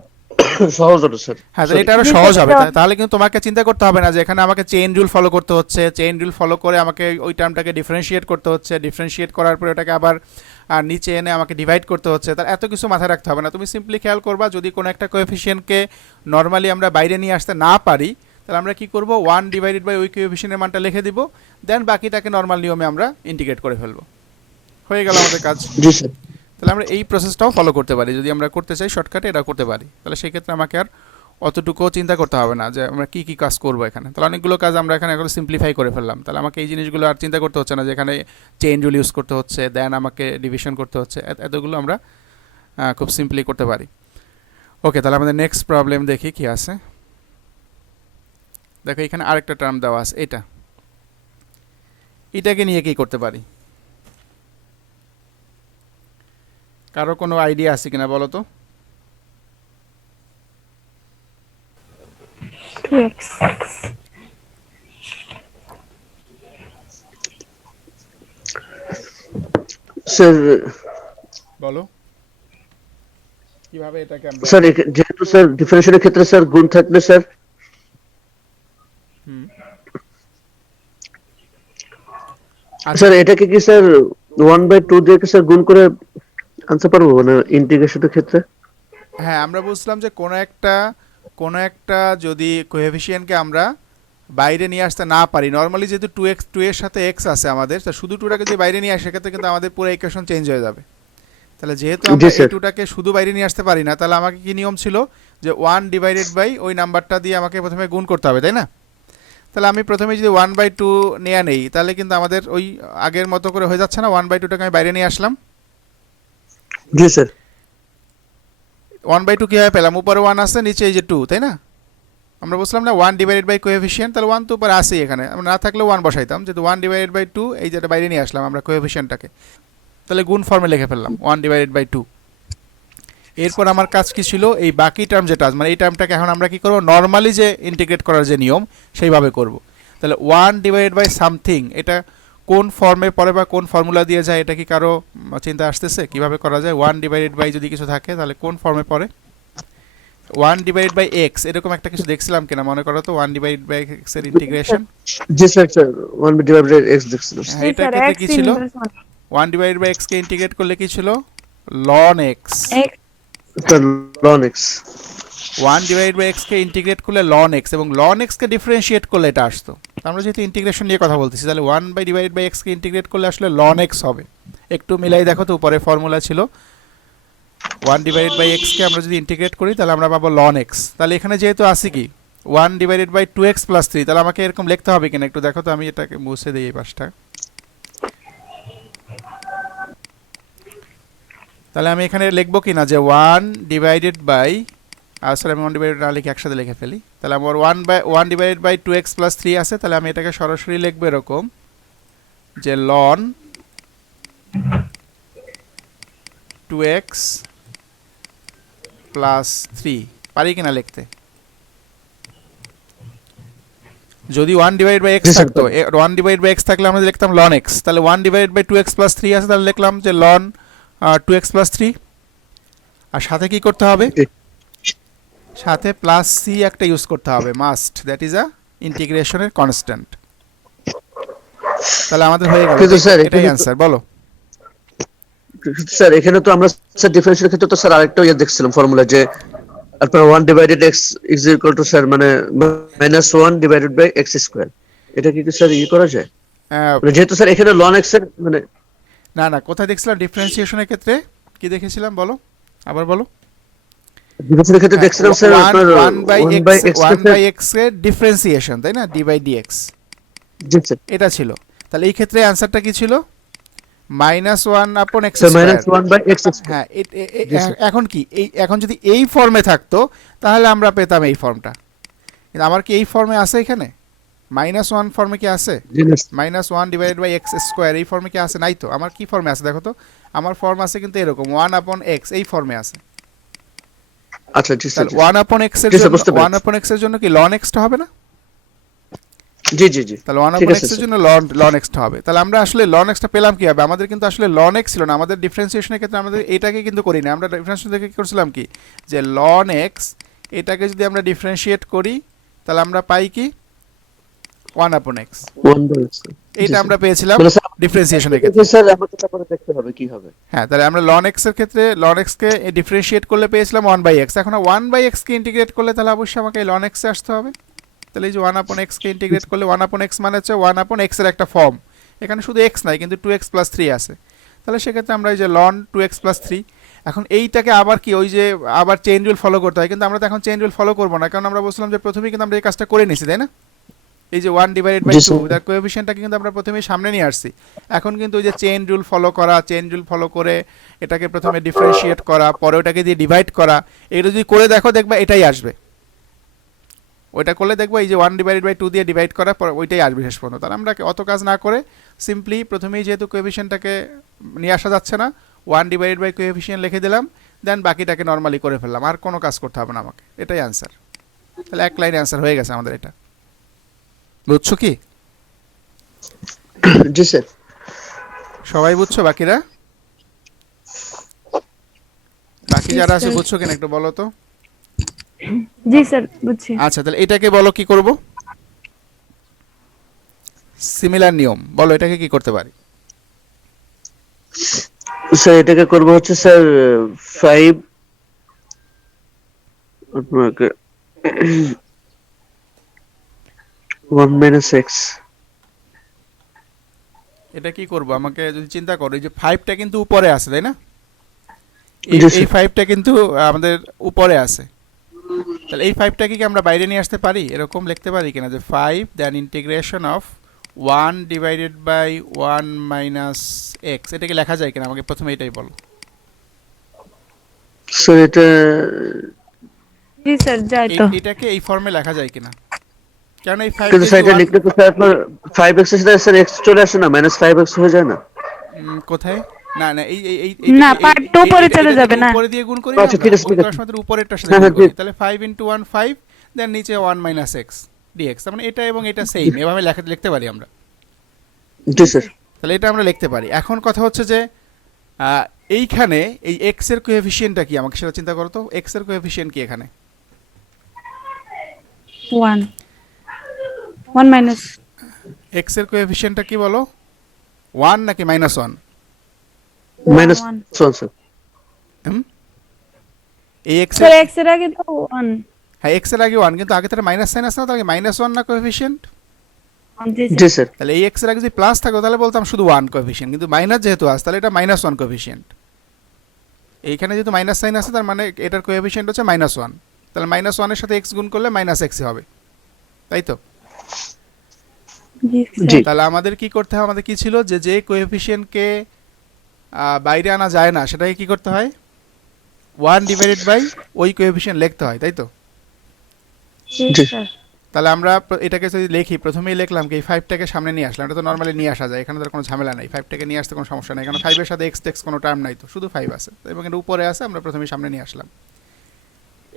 সহজ হবে স্যার। হ্যাঁ, এটা আরো সহজ হবে। তাহলে কিন্তু তোমাকে চিন্তা করতে হবে না যে এখানে আমাকে চেইন রুল ফলো করতে হচ্ছে, চেইন রুল ফলো করে আমাকে ওই টার্মটাকে ডিফারেন্সিয়েট করতে হচ্ছে, ডিফারেন্সিয়েট করার পরে ওটাকে আবার নিচে এনে আমাকে ডিভাইড করতে হচ্ছে। তার এত কিছু মাথায় রাখতে হবে না। তুমি সিম্পলি খেয়াল করবা, যদি কোনো একটা কোএফিসিয়েন্টকে নর্মালি আমরা বাইরে নিয়ে আসতে না পারি, তাহলে আমরা কি করব 1 ডিভাইডেড বাই ওই কোএফিসিয়েন্টের মানটা লিখে দিব, দেন বাকিটাকে নর্মাল নিয়মে আমরা ইন্টিগ্রেট করে ফেলবো। হয়ে গেল আমাদের কাজ। জি স্যার। তাহলে আমরা এই প্রসেসটাও ফলো করতে পারি, যদি আমরা করতে চাই শর্টকাটে এটা করতে পারি, তাহলে সেই ক্ষেত্রে আমাকে আর অতটুকুও চিন্তা করতে হবে না যে আমরা কি কি কাজ করব এখানে। তাহলে অনেকগুলো কাজ আমরা এখানে এখন সিম্পলিফাই করে ফেললাম, তাহলে আমাকে এই জিনিসগুলো আর চিন্তা করতে হচ্ছে না যে এখানে চেইন রুল ইউজ করতে হচ্ছে, দেন আমাকে ডিভিশন করতে হচ্ছে, এতগুলো আমরা খুব সিম্পলি করতে পারি। ওকে, তাহলে আমাদের নেক্সট প্রবলেম দেখি কি আছে। দেখো এখানে আরেকটা টার্ম দেওয়া আছে, এটাকে নিয়ে কি করতে পারি? কারো কোনো আইডিয়া আছে কিনা বলো তো? 2x স্যার বলো কিভাবে এটাকে আমরা স্যার যেহেতু স্যার ডিফারেন্সিয়েশনের ক্ষেত্রে স্যার গুণ থাকবে স্যার, স্যার এটাকে কি স্যার 1/2 দিয়ে কি স্যার গুণ করে আনসার পারবো মানে ইন্টিগ্রেশনের ক্ষেত্রে? হ্যাঁ, আমরা বুঝলাম যে কোনো একটা যদি কোএফিসিয়েন্টকে আমরা বাইরে নিয়ে আসতে না পারি, নর্মালি যেহেতু 2x 2 এর সাথে x আছে আমাদের, তা শুধু 2টাকে যদি বাইরে নিয়ে আসে সেক্ষেত্রে কিন্তু আমাদের পুরো ইকুয়েশন চেঞ্জ হয়ে যাবে। তাহলে যেহেতু আমরা এই 2টাকে শুধু বাইরে নিয়ে আসতে পারি না, তাহলে আমাকে কি নিয়ম ছিল যে 1 ডিভাইডেড বাই ওই নাম্বারটা দিয়ে আমাকে প্রথমে গুণ করতে হবে, তাই না? তাহলে আমি প্রথমে যদি 1/2 নেয়া নেই, তাহলে কিন্তু আমাদের ওই আগের মতো করে হয়ে যাচ্ছে না, 1/2টাকে আমি বাইরে নিয়ে আসলাম। জি স্যার। 1/2 কীভাবে পেলাম? উপরে 1 আছে, নিচে এই যে 2, তাই না? আমরা বুঝলাম না 1 ডিভাইডেড বাই কোএফিসিয়েন্ট, তাহলে 1 তো উপরে আসেই, এখানে আমরা না থাকলেও 1 বসাইতাম, যেহেতু 1 ডিভাইডেড বাই 2 এই যেটা বাইরে নিয়ে আসলাম আমরা কোএফিসিয়েন্টটাকে, তাহলে গুণ ফর্মে লিখে ফেললাম 1 ডিভাইডেড বাই 2। এরপর আমার কাজ কি ছিল? এই বাকি টার্ম যেটা মানে এই টার্মটাকে এখন আমরা কি করব? নর্মালি যে ইন্টিগ্রেট করার যে নিয়ম সেইভাবে করব। তাহলে 1 ডিভাইডেড বাই সামথিং এটা কোন ফর্মে পড়ে বা কোন ফর্মুলা দিয়ে যায়, এটা কি কারো চিন্তা আসতেছে কিভাবে করা যায়? 1 ডিভাইডেড বাই যদি কিছু থাকে তাহলে কোন ফর্মে পড়ে? 1 ডিভাইডেড বাই x এরকম একটা কিছু দেখছিলাম কিনা মনে করো তো, 1 ডিভাইডেড বাই x এর ইন্টিগ্রেশন। জি sir, sir 1 divided by x দেখছিলাম। হ্যাঁ, এটা ক্ষেত্রে কি ছিল? 1 ডিভাইডেড বাই x কে ইন্টিগ্রেট করলে কি ছিল? ln x। Sir ln x। 1 divided by x কে ইন্টিগ্রেট করলে ln x, এবং ln x কে ডিফারেন্সিয়েট করলে এটা আসতো। আমরা যেহেতু ইন্টিগ্রেশন নিয়ে কথা বলতেছি, তাহলে 1 ডিভাইডেড বাই x কে ইন্টিগ্রেট করলে আসলে ln x হবে। একটু মিলাই দেখো তো, উপরে ফর্মুলা ছিল 1 ডিভাইডেড বাই x কে আমরা যদি ইন্টিগ্রেট করি তাহলে আমরা পাবো ln x। তাহলে এখানে যেহেতু আছে কি 1 ডিভাইডেড বাই 2x প্লাস 3, তাহলে আমাকে এরকম লিখতে হবে কিনা একটু দেখো তো, আমি এটাকে মুছে দিই এই পাশটা। তাহলে আমি এখানে লিখবো কিনা যে 1 ডিভাইডেড বাই, আসলে আমি 1 ডিভাইডেড না লিখে একসাথে লিখে ফেলি, তাহলে আমার 1 ডিভাইডেড বাই 2x প্লাস 3 আছে, তাহলে আমি এটাকে সরাসরি লিখবো এরকম যে ln 2x প্লাস 3, পারি কিনা লিখতে? যদি 1 ডিভাইড বাই x থাকতো, 1 ডিভাইড বাই x থাকলে আমরা লিখতাম ln x, তাহলে 1 ডিভাইড বাই 2x প্লাস 3 আছে, তাহলে লিখলাম যে ln 2x প্লাস 3। আর সাথে কি করতে হবে? সাথে প্লাস c একটা ইউজ করতে হবে, মাস্ট, দ্যাট ইজ আ ইন্টিগ্রেশনের কনস্ট্যান্ট। তাহলে আমাদের হয়ে গেল, এটাই অ্যানসার। বলো স্যার এখানে তো আমরা স্যার ডিফারেন্সিয়াল ক্ষেত্রে তো স্যার আরেকটা দেখছিলাম ফর্মুলা, যে আপনার 1 divided x is equal to sir মানে -1 ডিভাইডেড বাই x স্কয়ার। এটা কি স্যার করা যায়? যেহেতু স্যার এখানে ln x এর মানে না না, কোথায় দেখছিলাম ডিফারেন্সিয়েশনের ক্ষেত্রে কি দেখেছিলাম বলো, আবার বলো। ডিফারেন্সিয়াল ক্ষেত্রে দেখছিলাম স্যার আপনার 1 বাই x এর ডিফারেন্সিয়েশন, তাই না, d বাই dx, জি স্যার এটা ছিল। তাহলে এই ক্ষেত্রে অ্যানসারটা কি ছিল? -1 আপন x sir square. -1 by x square. হ্যাঁ, এখন কি এখন যদি এই ফর্মে থাকতো তাহলে আমরা পেতাম এই ফর্মটা, কিন্তু আমার কি এই ফর্মে আছে? এখানে -1 ফর্মে কি আছে? -1 ডিভাইডেড বাই x স্কয়ার এই ফর্মে কি আছে? নাই তো। আমার কি ফর্মে আছে দেখো তো, আমার ফর্ম আছে কিন্তু এরকম 1 আপন x, এই ফর্মে আছে। আচ্ছা জি স্যার। 1 আপন x এর জন্য 1 আপন x এর জন্য কি ln x টা হবে না? জি জি জি, তাহলে 1 আপন x এর জন্য ln x টা হবে। তাহলে আমরা আসলে ln x টা পেলাম কিভাবে? আমাদের কিন্তু আসলে ln x ছিল না, আমাদের ডিফারেন্সিয়েশনের ক্ষেত্রে আমাদের এটাকে কিন্তু করি না, আমরা ডিফারেন্সিয়েশন থেকে কি করছিলাম কি যে ln x এটাকে যদি আমরা ডিফারেন্সিয়েট করি তাহলে আমরা পাই কি 1 আপন x, 1 বাই x। এইটা আমরা পেয়েছিলাম ডিফারেন্সিয়েশনের ক্ষেত্রে। ক্ষেত্রে। স্যার আমাকে তারপরে দেখতে হবে কি হবে। হ্যাঁ, তাহলে আমরা ln x এর ক্ষেত্রে ln x কে ডিফারেন্সিয়েট করলে পেয়েছিলাম 1 বাই x। এখন 1 বাই x কে ইন্টিগ্রেট করলে তাহলে অবশ্যই আমাকে ln x এ আসতে হবে। তাহলে এই যে 1/x কে ইন্টিগ্রেট করলে 1/x মানে হচ্ছে 1/x এর একটা ফর্ম, এখানে শুধু x নাই কিন্তু 2x + 3 আছে, তাহলে সেক্ষেত্রে আমরা এই যে ln 2x + 3, এখন এইটাকে আবার কি ওই যে আবার চেইন রুল ফলো করতে হয়, কিন্তু আমরা তো এখন চেইন রুল ফলো করবো না, কারণ আমরা বলছিলাম যে প্রথমেই কিন্তু আমরা এই কাজটা করে নিছি, তাই না? এই যে 1/2 তার কোএফিসিয়েন্টটাকে কিন্তু আমরা প্রথমেই সামনে নিয়ে আসছি। এখন কিন্তু ওই যে চেইন রুল ফলো করা, চেইন রুল ফলো করে এটাকে প্রথমে ডিফারেন্সিয়েট করা, পরে ওটাকে দিয়ে ডিভাইড করা, এটা যদি করে দেখো দেখবা এটাই আসবে। ওইটা করলে দেখবো এই যে 1/2 দিয়ে ডিভাইড করার পর ওইটাই আসবে শেষ পর্যন্ত। তাহলে আমরা অত কাজ না করে সিম্পলি প্রথমেই যেহেতু কোএফিসিয়েন্টটাকে নিয়ে আসা যাচ্ছে না, 1/2 কোএফিসিয়েন্ট লিখে দিলাম, দেন বাকিটাকে নর্মালি করে ফেললাম, আর কোনো কাজ করতে হবে না আমাকে, এটাই অ্যান্সার। তাহলে এক লাইন অ্যান্সার হয়ে গেছে আমাদের এটা। বুঝছো কি? জি স্যার। সবাই বুঝছো? বাকিরা বাকি যারা আছে বুঝছো কিনা একটু বলো তো। জি স্যার বুঝছি। আচ্ছা, তাহলে এটাকে বলো কি করব, সিমিলার নিয়ম বলো, এটাকে কি করতে পারি? স্যার এটাকে করব হচ্ছে স্যার 5 আপনাকে 1 - x। এটা কি করব, আমাকে যদি চিন্তা করো, এই যে 5টা কিন্তু উপরে আছে তাই না, জি, এই স্যার। 5টা কিন্তু আমাদের উপরে আছে, তাহলে এই 5টাকে কি আমরা বাইরে নিয়ে আসতে পারি? এরকম লিখতে পারি কিনা যে 5 দেন ইন্টিগ্রেশন অফ 1/1 - x, এটা কি লেখা যায় কিনা আমাকে প্রথমে এটাই বলো। স্যার এটা জি স্যার যাই তো। এটাকে এই ফর্মে লেখা যায় কিনা, কারণ এই 5 কিন্তু স্যার এটা লিখলে তো স্যার আপনার 5x এর সাথে স্যার x চলে আসে না, -5x হয়ে যায় না? কোথায়? না না, এই এই এই না, 5 তো উপরে চলে যাবে না। উপরে দিয়ে গুণ করি, আচ্ছা, ঠিক আছে, ঠিক আছে। আমাদের উপরেরটার সাথে হ্যাঁ, গুণ হ্যাঁ, করি, ঠিক। তাহলে 5 × 1 5, দেন নিচে 1 - x dx, তার মানে এটা এবং এটা সেম, এভাবে লিখতে পারি আমরা। জি স্যার। তাহলে এটা আমরা লিখতে পারি। এখন কথা হচ্ছে যে এইখানে এই x এর কোএফিসিয়েন্টটা কি, আমাকে সেটা চিন্তা করো তো, x এর কোএফিসিয়েন্ট কি এখানে? 1 1 মাইনাস x এর কোএফিসিয়েন্টটা কি বলো, 1 নাকি -1? -1 স্যার। এই x স্যার এর, x এর আগে তো 1। হ্যাঁ x এর আগে 1, কিন্তু আগে তার মাইনাস সাইন আছে না, তাহলে -1 না কোএফিসিয়েন্ট? জি স্যার। তাহলে এই x এর আগে যদি প্লাস থাকতো তাহলে বলতাম শুধু 1 কোএফিসিয়েন্ট, কিন্তু মাইনাস যেহেতু আছে তাহলে এটা -1 কোএফিসিয়েন্ট। এইখানে যেহেতু মাইনাস সাইন আছে তার মানে এটার কোএফিসিয়েন্ট হচ্ছে -1, তাহলে -1 এর সাথে x গুণ করলে -x হবে, তাই তো? জি জি। স্যার। তাহলে আমাদের কি করতে হয়, আমাদের কি ছিল যে যে কোএফিসিয়েন্টকে বাইরে আনা যায় না সেটাকে কি করতে হয়, 1/, ওই কোএফিসিয়েন্ট লিখতে হয়, তাই তো? জি জি। স্যার। তাহলে আমরা এটাকে যদি লিখি, প্রথমেই লিখলাম কি এই 5টাকে সামনে নিয়ে আসলাম, এটা তো নর্মালি নিয়ে আসা যায়, এখানে তো কোনো ঝামেলা নাই, 5টাকে নিয়ে আসতে কোনো সমস্যা নাই, কারণ 5 এর সাথে x টেক্স কোনো টার্ম নাই, তো শুধু 5 আছে এবং এটা উপরে আছে, আমরা প্রথমেই সামনে নিয়ে আসলাম।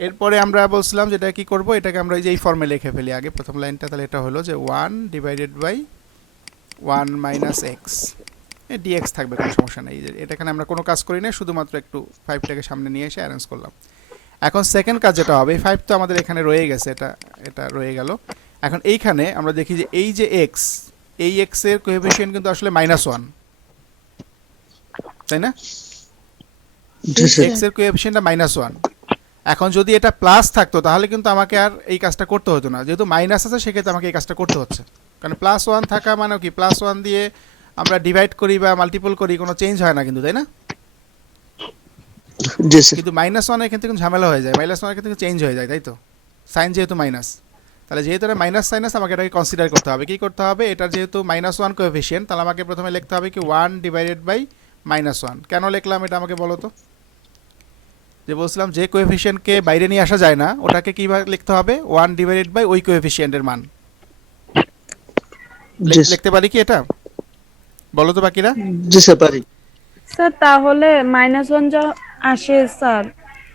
এরপরে আমরা বলছিলাম যেটা কি করব, এটাকে আমরা এই যে এই ফর্মে লিখে ফেলি আগে প্রথম লাইনটা, তাহলে এটা হলো যে 1/1 - x dx থাকবে, কোনো সমস্যা নেই, এটা এখানে আমরা কোনো কাজ করি না, শুধুমাত্র একটু 5টাকে সামনে নিয়ে এসে অ্যারেঞ্জ করলাম। এখন সেকেন্ড কাজ যেটা হবে, 5 তো আমাদের এখানে রয়ে গেছে, এটা রয়ে গেল। এখন এইখানে আমরা দেখি যে এই যে x, এই x এর কোএফিসিয়েন্ট কিন্তু আসলে -1, তাই না? জি স্যার। x এর কোএফিসিয়েন্টটা -1। এখন যদি এটা প্লাস থাকতো তাহলে কিন্তু আমাকে আর এই কাজটা করতে হতো না, যেহেতু মাইনাস আছে সেক্ষেত্রে আমাকে এই কাজটা করতে হচ্ছে, কারণ +1 থাকা মানে কি, +1 দিয়ে আমরা ডিভাইড করি বা মাল্টিপল করি, কোনো চেঞ্জ হয় না কিন্তু, তাই না? জি স্যার। কিন্তু -1 এর ক্ষেত্রে কিন্তু ঝামেলা হয়ে যায়, -1 এর ক্ষেত্রে চেঞ্জ হয়ে যায়, তাই তো? সাইন যেহেতু মাইনাস, তাহলে যেহেতু এটা মাইনাস সাইন আছে আমাকে এটাকে কনসিডার করতে হবে, কি করতে হবে, এটার যেহেতু -1 কোএফিসিয়েন্ট, তাহলে আমাকে প্রথমে লিখতে হবে কি 1/-1। কেন লিখলাম এটা আমাকে বলো তো, যে বলছিলাম যে কোএফিসিয়েন্টকে বাইরে নিয়ে আসা যায় না ওটাকে কিভাবে লিখতে হবে, 1/, ওই কোএফিসিয়েন্টের মান জি লিখতে পারি কি এটা, বলো তো বাকিরা। জি স্যার পারি। স্যার তাহলে -1 যা আসে স্যার,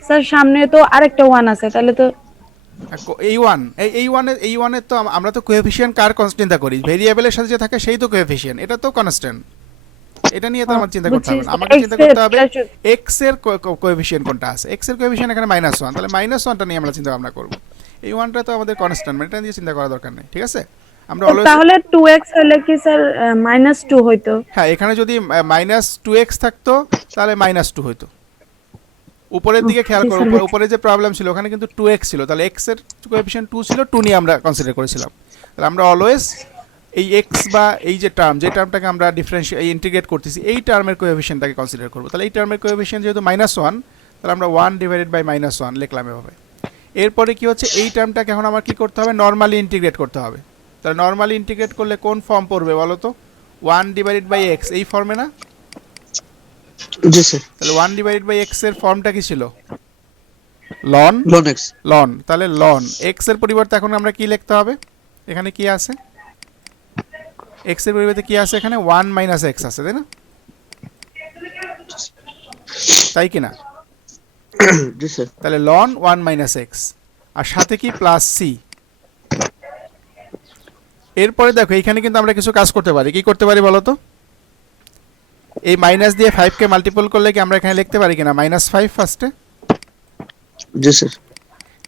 স্যার সামনে তো আরেকটা 1 আছে, তাহলে তো এই ওয়ানের তো আমরা তো কোএফিসিয়েন্ট কার চিন্তা করি, ভেরিয়েবলের সাথে যে থাকে সেই তো কোএফিসিয়েন্ট, এটা তো কনস্ট্যান্ট, এটা নিয়ে তো আমার চিন্তা করতে হবে না, আমাকে চিন্তা করতে হবে x এর কোএফিসিয়েন্ট কোনটা আছে, x এর কোএফিসিয়েন্ট এখানে -1, তাহলে -1টা নিয়ে আমরা চিন্তা ভাবনা করব, এই 1টা তো আমাদের কনস্ট্যান্ট, মানে এটা নিয়ে চিন্তা করার দরকার নেই, ঠিক আছে? আমরা অলওয়েজ, তাহলে 2x হলে কি স্যার -2 হইতো? হ্যাঁ এখানে যদি -2x থাকতো তাহলে -2 হইতো, উপরের দিকে খেয়াল করো, স্যার, উপরে যে প্রবলেম ছিল ওখানে কিন্তু 2x ছিল, তাহলে x এর কোএফিসিয়েন্ট 2 ছিল, 2 নিয়ে আমরা কনসিডার করেছিলাম। তাহলে আমরা অলওয়েজ এই x বা এই যে টার্মটাকে আমরা ডিফারেন্সিয়েট ইন্টিগ্রেট করতেছি এই টার্মের কোএফিসিয়েন্টটাকে কনসিডার করব। তাহলে এই টার্মের কোএফিসিয়েন্ট যেহেতু -1, তাহলে আমরা 1 ডিভাইডেড বাই -1 লিখলাম এভাবে। এরপরে কি হচ্ছে, এই টার্মটাকে এখন আমার কি করতে হবে, নরমালি ইন্টিগ্রেট করতে হবে। তাহলে নরমালি ইন্টিগ্রেট করলে কোন ফর্ম পড়বে বলো তো, 1 ডিভাইডেড বাই x এই ফর্মে না? জি স্যার। তাহলে 1 ডিভাইডেড বাই x এর ফর্মটা কি ছিল, লন লন এক্স। লন। তাহলে লন x এর পরিবর্তে এখন আমরা কি লিখতে হবে, এখানে কি আছে, x এর পরিবর্তে কি আছে, এখানে 1 মাইনাস x আছে, তাই না? তাই কি না? জি স্যার। তাহলে লন 1 মাইনাস x আর সাথে কি প্লাস c। এরপরে দেখো এখানে কিন্তু আমরা কিছু কাজ করতে পারি, কি করতে পারি বলো তো, এই মাইনাস দিয়ে 5 কে মাল্টিপল করলে কি আমরা এখানে লিখতে পারি কিনা -5 ফার্স্টে, জি স্যার।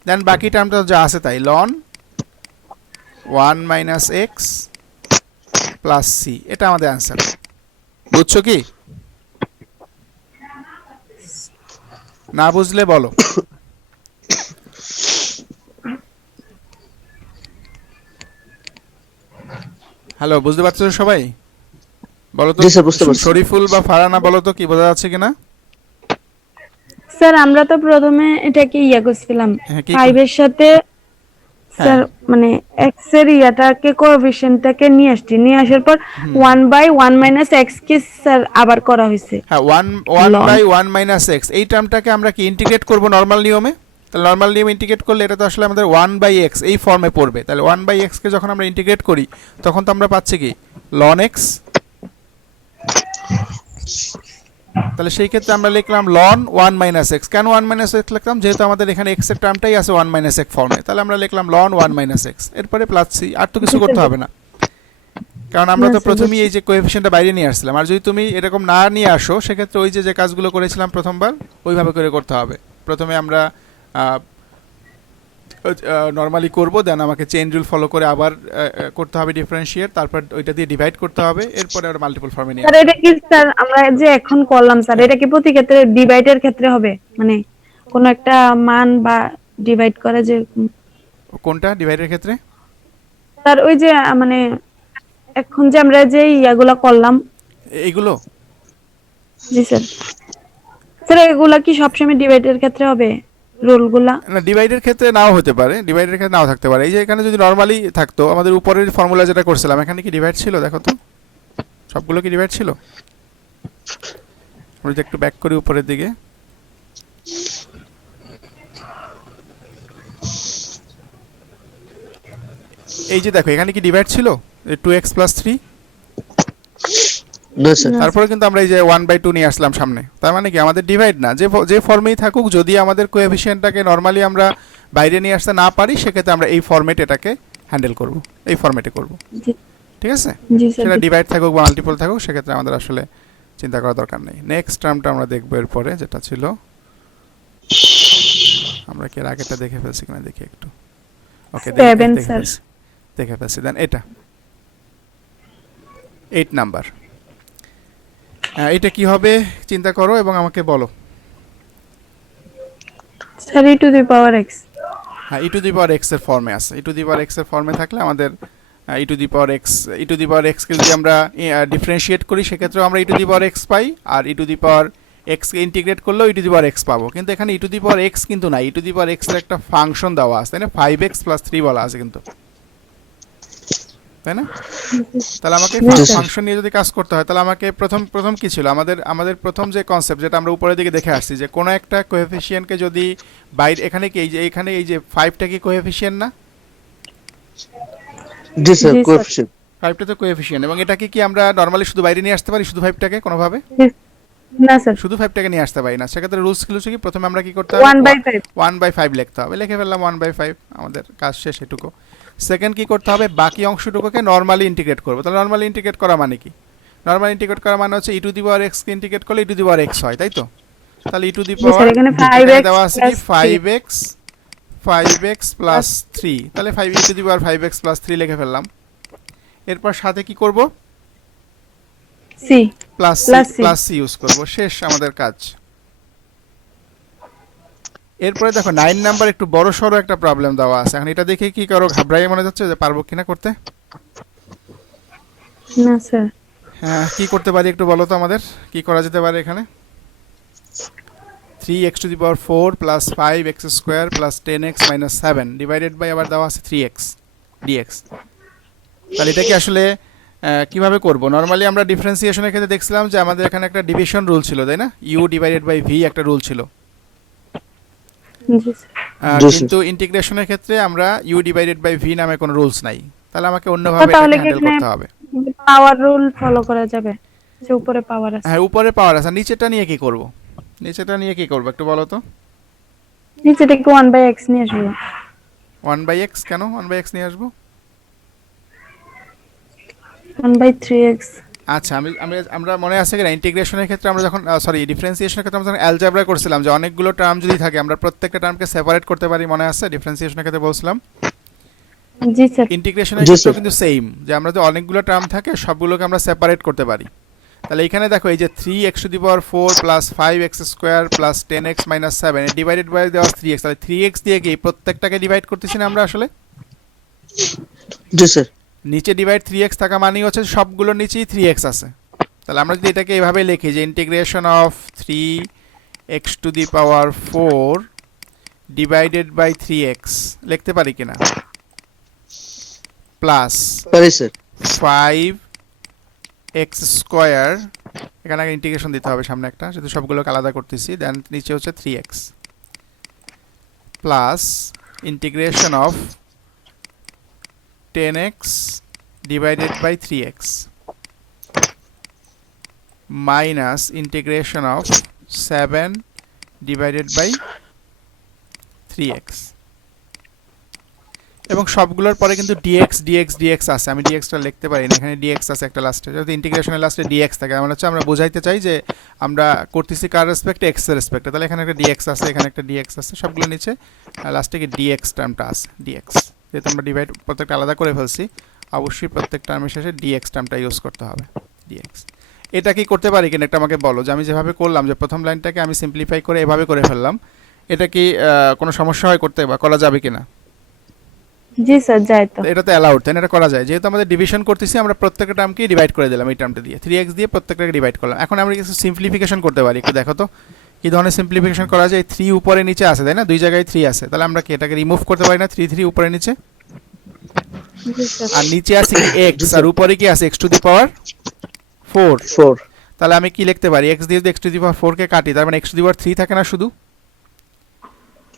দেন বাকি টার্মটা যা আছে তাই, লন 1 মাইনাস x প্লাস c, এটা আমাদের অ্যান্সার। বুঝছো কি? না বুঝলে বলো। হ্যালো, বুঝতে পারছো তো সবাই? বলো তো জি স্যার, বুঝতে পারছি। শরীফুল বা ফারানা বলো তো কি বোঝা যাচ্ছে কিনা? স্যার আমরা তো প্রথমে এটাকে করছিলাম হ্যাঁ, কি 5 এর সাথে স্যার মানে x এর ইয়াটাকে কোএফিসিয়েন্টটাকে নিয়ে আসার পর 1/1 মাইনাস x কে স্যার আবার করা হয়েছে। হ্যাঁ, 1 বাই 1 মাইনাস x এই টার্মটাকে আমরা কি ইন্টিগ্রেট করব নরমাল নিয়মে। তাহলে নরমাল নিয়মে ইন্টিগ্রেট করলে এটা তো আসলে আমাদের 1 বাই x এই ফর্মে পড়বে। তাহলে 1 বাই x কে যখন আমরা ইন্টিগ্রেট করি তখন তো আমরা পাচ্ছি কি ln x। তাহলে সেই ক্ষেত্রে আমরা লিখলাম ln 1 মাইনাস x। কেন 1 মাইনাস x লিখলাম, যেহেতু আমাদের এখানে x এর টার্মটাই আছে 1 মাইনাস x ফর্মে, তাহলে আমরা লিখলাম ln 1 মাইনাস x, এরপরে প্লাস c। আর তো কিছু করতে হবে না, কারণ আমরা তো প্রথমেই এই যে কোএফিসিয়েন্টটা বাইরে নিয়ে আসছিলাম। আর যদি তুমি এরকম না নিয়ে আসো সেক্ষেত্রে ওই যে কাজগুলো করেছিলাম প্রথমবার ওইভাবে করে করতে হবে। প্রথমে আমরা নরমালি করব, দেন আমাকে চেইন রুল ফলো করে আবার করতে হবে ডিফারেন্সিয়েট, তারপর ওইটা দিয়ে ডিভাইড করতে হবে, এরপরে আর মাল্টিপল ফর্মে নিয়ে স্যার এটা কি স্যার আমরা যে এখন করলাম স্যার এটা কি প্রতি ক্ষেত্রে ডিভাইডের ক্ষেত্রে হবে, মানে কোন একটা মান বা ডিভাইড করে যে কোনটা ডিভাইডের ক্ষেত্রে? স্যার ওই যে মানে এখন যে আমরা যে ইয়াগুলা করলাম এইগুলো জি স্যার, স্যার এগুলা কি সবসময় ডিভাইডের ক্ষেত্রে হবে রুলগুলা? না, ডিভাইডের ক্ষেত্রে নাও হতে পারে, ডিভাইডের ক্ষেত্রে নাও থাকতে পারে। এই যে এখানে যদি নরমালি থাকতো, আমাদের উপরের ফর্মুলা যেটা করছিলাম এখানে কি ডিভাইড ছিল, দেখো তো সবগুলো কি ডিভাইড ছিল? আমরা যদি একটু ব্যাক করি উপরের দিকে, এই যে দেখো এখানে কি ডিভাইড ছিল 2x প্লাস 3, না স্যার। তারপরে কিন্তু আমরা এই যে 1/2 নিয়ে আসলাম সামনে। তার মানে কি আমাদের ডিভাইড না, যে ফর্মেই থাকুক, যদি আমাদের কোএফিসিয়েন্টটাকে নরমালি আমরা বাইরে নিয়ে আসতে না পারি সেক্ষেত্রে আমরা এই ফরম্যাট এটাকে হ্যান্ডেল করব, এই ফরম্যাটে করব। জি ঠিক আছে, জি স্যার। সেটা ডিভাইড থাকুক বা মাল্টিপল থাকুক সেক্ষেত্রে আমাদের আসলে চিন্তা করার দরকার নেই। নেক্সট টার্মটা আমরা দেখব এরপরে, যেটা ছিল, আমরা কি এর আগেটা দেখে ফেলছি কিনা দেখি একটু। ওকে, দেখে ফেলছি। দেন এটা 8 নাম্বার, এটা কি হবে চিন্তা করো এবং আমাকে বলো। Sir e to the power x। হ্যাঁ, e to the power x এর ফর্মে আছে। e to the power x এর ফর্মে থাকলে আমাদের e to the power x কে যদি আমরা ডিফারেন্সিয়েট করি সেক্ষেত্রে আমরা e to the power x পাই, আর e to the power x কে ইন্টিগ্রেট করলেও e to the power x পাবো। কিন্তু এখানে e to the power x কিন্তু না, e to the power x এর একটা ফাংশন দেওয়া আছে, তাই না? 5x প্লাস 3 বলা আছে কিন্তু, তাই না? তাহলে আমাকে ফাংশন নিয়ে যদি কাজ করতে হয় তাহলে আমাকে প্রথম কি ছিল, আমাদের প্রথম যে কনসেপ্ট যেটা আমরা উপরের দিকে দেখে আসছি, যে কোনো একটা কোএফিসিয়েন্টকে যদি বাইরে, এখানে কি এখানে এই যে 5টা কি কোএফিসিয়েন্ট না? জি স্যার, কোএফিসিয়েন্ট। 5টা তো কোএফিসিয়েন্ট, এবং এটাকে কি আমরা নরমালি শুধু বাইরে নিয়ে আসতে পারি, শুধু 5টাকে কোনোভাবে? না স্যার, শুধু 5টাকে নিয়ে আসতে পারি না। সেক্ষেত্রে রুলস ছিল কি, প্রথমে আমরা কি করতে হবে 1/5 লিখতে হবে, লিখে ফেললাম 1/5, আমাদের কাজ শেষ এটুকু। সেকেন্ড কি করতে হবে, বাকি অংশটুকুকে নরমালি ইন্টিগ্রেট করব। তাহলে নরমালি ইন্টিগ্রেট করা মানে কি? নরমালি ইন্টিগ্রেট করা মানে হচ্ছে e to the power x কে ইন্টিগ্রেট করলে e to the power x হয়, তাই তো? তাহলে e টু দি পাওয়ার এখানে 5x দেওয়া আছে কি 5x প্লাস 3, তাহলে 5 e to the power 5x plus 3 লিখে ফেললাম। এরপর সাথে কি করব, c প্লাস c ইউজ করব, শেষ আমাদের কাজ। এরপরে দেখো 9 নাম্বার একটু বড় সড়ো একটা প্রবলেম দেওয়া আছে। এখন এটা দেখে কি কারো ঘাবড়াই মনে হচ্ছে যে পারবো কিনা করতে? না স্যার। হ্যাঁ, কি করতে পারি একটু বলো তো আমাদের, কি করা যেতে পারে এখানে? 3x⁴ plus 5x² plus 10x minus 7 divided by আবার দেওয়া আছে 3x dx। তাহলে এটা কি আসলে কিভাবে করব? নরমালি আমরা ডিফারেন্সিয়েশনের ক্ষেত্রে দেখছিলাম যে আমাদের এখানে একটা ডিভিশন রুল ছিল, তাই না? u ডিভাইডেড বাই v একটা রুল ছিল। জি স্যার। জি, কিন্তু ইন্টিগ্রেশনের ক্ষেত্রে আমরা u ডিভাইডেড বাই v নামে কোনো রুলস নাই। তাহলে আমাকে অন্যভাবে তাহলে এটাকে কি হ্যান্ডেল এখানে করতে হবে। পাওয়ার রুল ফলো করা যাবে? যে উপরে পাওয়ার আছে, হ্যাঁ, উপরে পাওয়ার আছে, নিচেটা নিয়ে কি করব? নিচেটা নিয়ে কি করব একটু বলো তো। নিচে থেকে 1/x নিয়ে আসবো। 1/x কেন 1/x নিয়ে আসবো? 1/3x। আচ্ছা, আমরা মনে আছে কিনা ইন্টিগ্রেশনের ক্ষেত্রে আমরা যখন ডিফারেন্সিয়েশনের ক্ষেত্রে আমরা যখন অ্যালজেব্রা করছিলাম যে অনেকগুলো টার্ম যদি থাকে আমরা প্রত্যেকটা টার্মকে সেপারেট করতে পারি, মনে আছে? ডিফারেন্সিয়েশনের ক্ষেত্রে বলছিলাম। জি স্যার। ইন্টিগ্রেশনের জি, ক্ষেত্রেও স্যার। কিন্তু সেম, যে আমরা যে অনেকগুলো টার্ম থাকে সবগুলোকে আমরা সেপারেট করতে পারি। তাহলে এখানে দেখো এই যে 3x⁴ plus 5x² plus 10x minus 7 divided by দেওয়া 3x, তাহলে 3x দিয়ে কি প্রত্যেকটাকে ডিভাইড করতেছি না আমরা আসলে? জি স্যার। নিচে ডিভাইড 3x থাকা মানেই হচ্ছে সবগুলোর নিচেই 3x আছে। তাহলে আমরা যদি এটাকে এভাবে লিখি যে integration of 3x⁴ divided by 3x লিখতে পারি কিনা? প্লাস পারি স্যার। 5x², এখানে আগে ইন্টিগ্রেশন দিতে হবে সামনে একটা, যেহেতু সবগুলোকে আলাদা করতেছি, দেন নিচে হচ্ছে 3x plus integration of 10x divided by 3x minus integration of 7 divided by 3x। এবং সবগুলোর পরে কিন্তু dx আছে, আমি dxটা লিখতে পারি না, এখানে dx আছে একটা লাস্টে, যদি ইন্টিগ্রেশনের লাস্টে dx থাকে মানে হচ্ছে আমরা বোঝাইতে চাই যে আমরা করতেছি কার রেসপেক্টে, x এর রেসপেক্টে। তাহলে এখানে একটা dx আছে, এখানে একটা dx আছে, সবগুলো নিচে লাস্টে কি dx টার্মটা আছে, dx। যেহেতু আমরা ডিভাইড প্রত্যেকটা আলাদা করে ফেলছি, অবশ্যই প্রত্যেক টার্মের শেষে dx টার্মটা ইউজ করতে হবে, dx। এটা কি করতে পারি কিনা একটা আমাকে বলো, যে আমি যেভাবে করলাম যে প্রথম লাইনটাকে আমি সিম্পলিফাই করে এভাবে করে ফেললাম, এটা কি কোনো সমস্যা হয় করতে বা করা যাবে কিনা? জি স্যার, যায় তো। এটা তো অ্যালাউড, তাই না? এটা করা যায়, যেহেতু আমাদের ডিভিশন করতেছি আমরা প্রত্যেকটা টার্মকে ডিভাইড করে দিলাম এই টার্মটা দিয়ে, 3x দিয়ে প্রত্যেকটাকে ডিভাইড করলাম। এখন আমরা কিছু সিম্পলিফিকেশন করতে পারি, একটু দেখো তো কি ধরনের সিম্পলিফিকেশন করা যায়। 3 উপরে নিচে আছে, তাই না? দুই জায়গায় 3 আছে, তাহলে আমরা কি এটাকে রিমুভ করতে পারি না? 3 উপরে নিচে, জি স্যার। আর নিচে আছে কি x, আর উপরে কি আছে x⁴। 4। তাহলে আমি কি লিখতে পারি? x দিয়ে যদি x⁴ কে কাটি, তার মানে x⁴ থাকে না শুধু?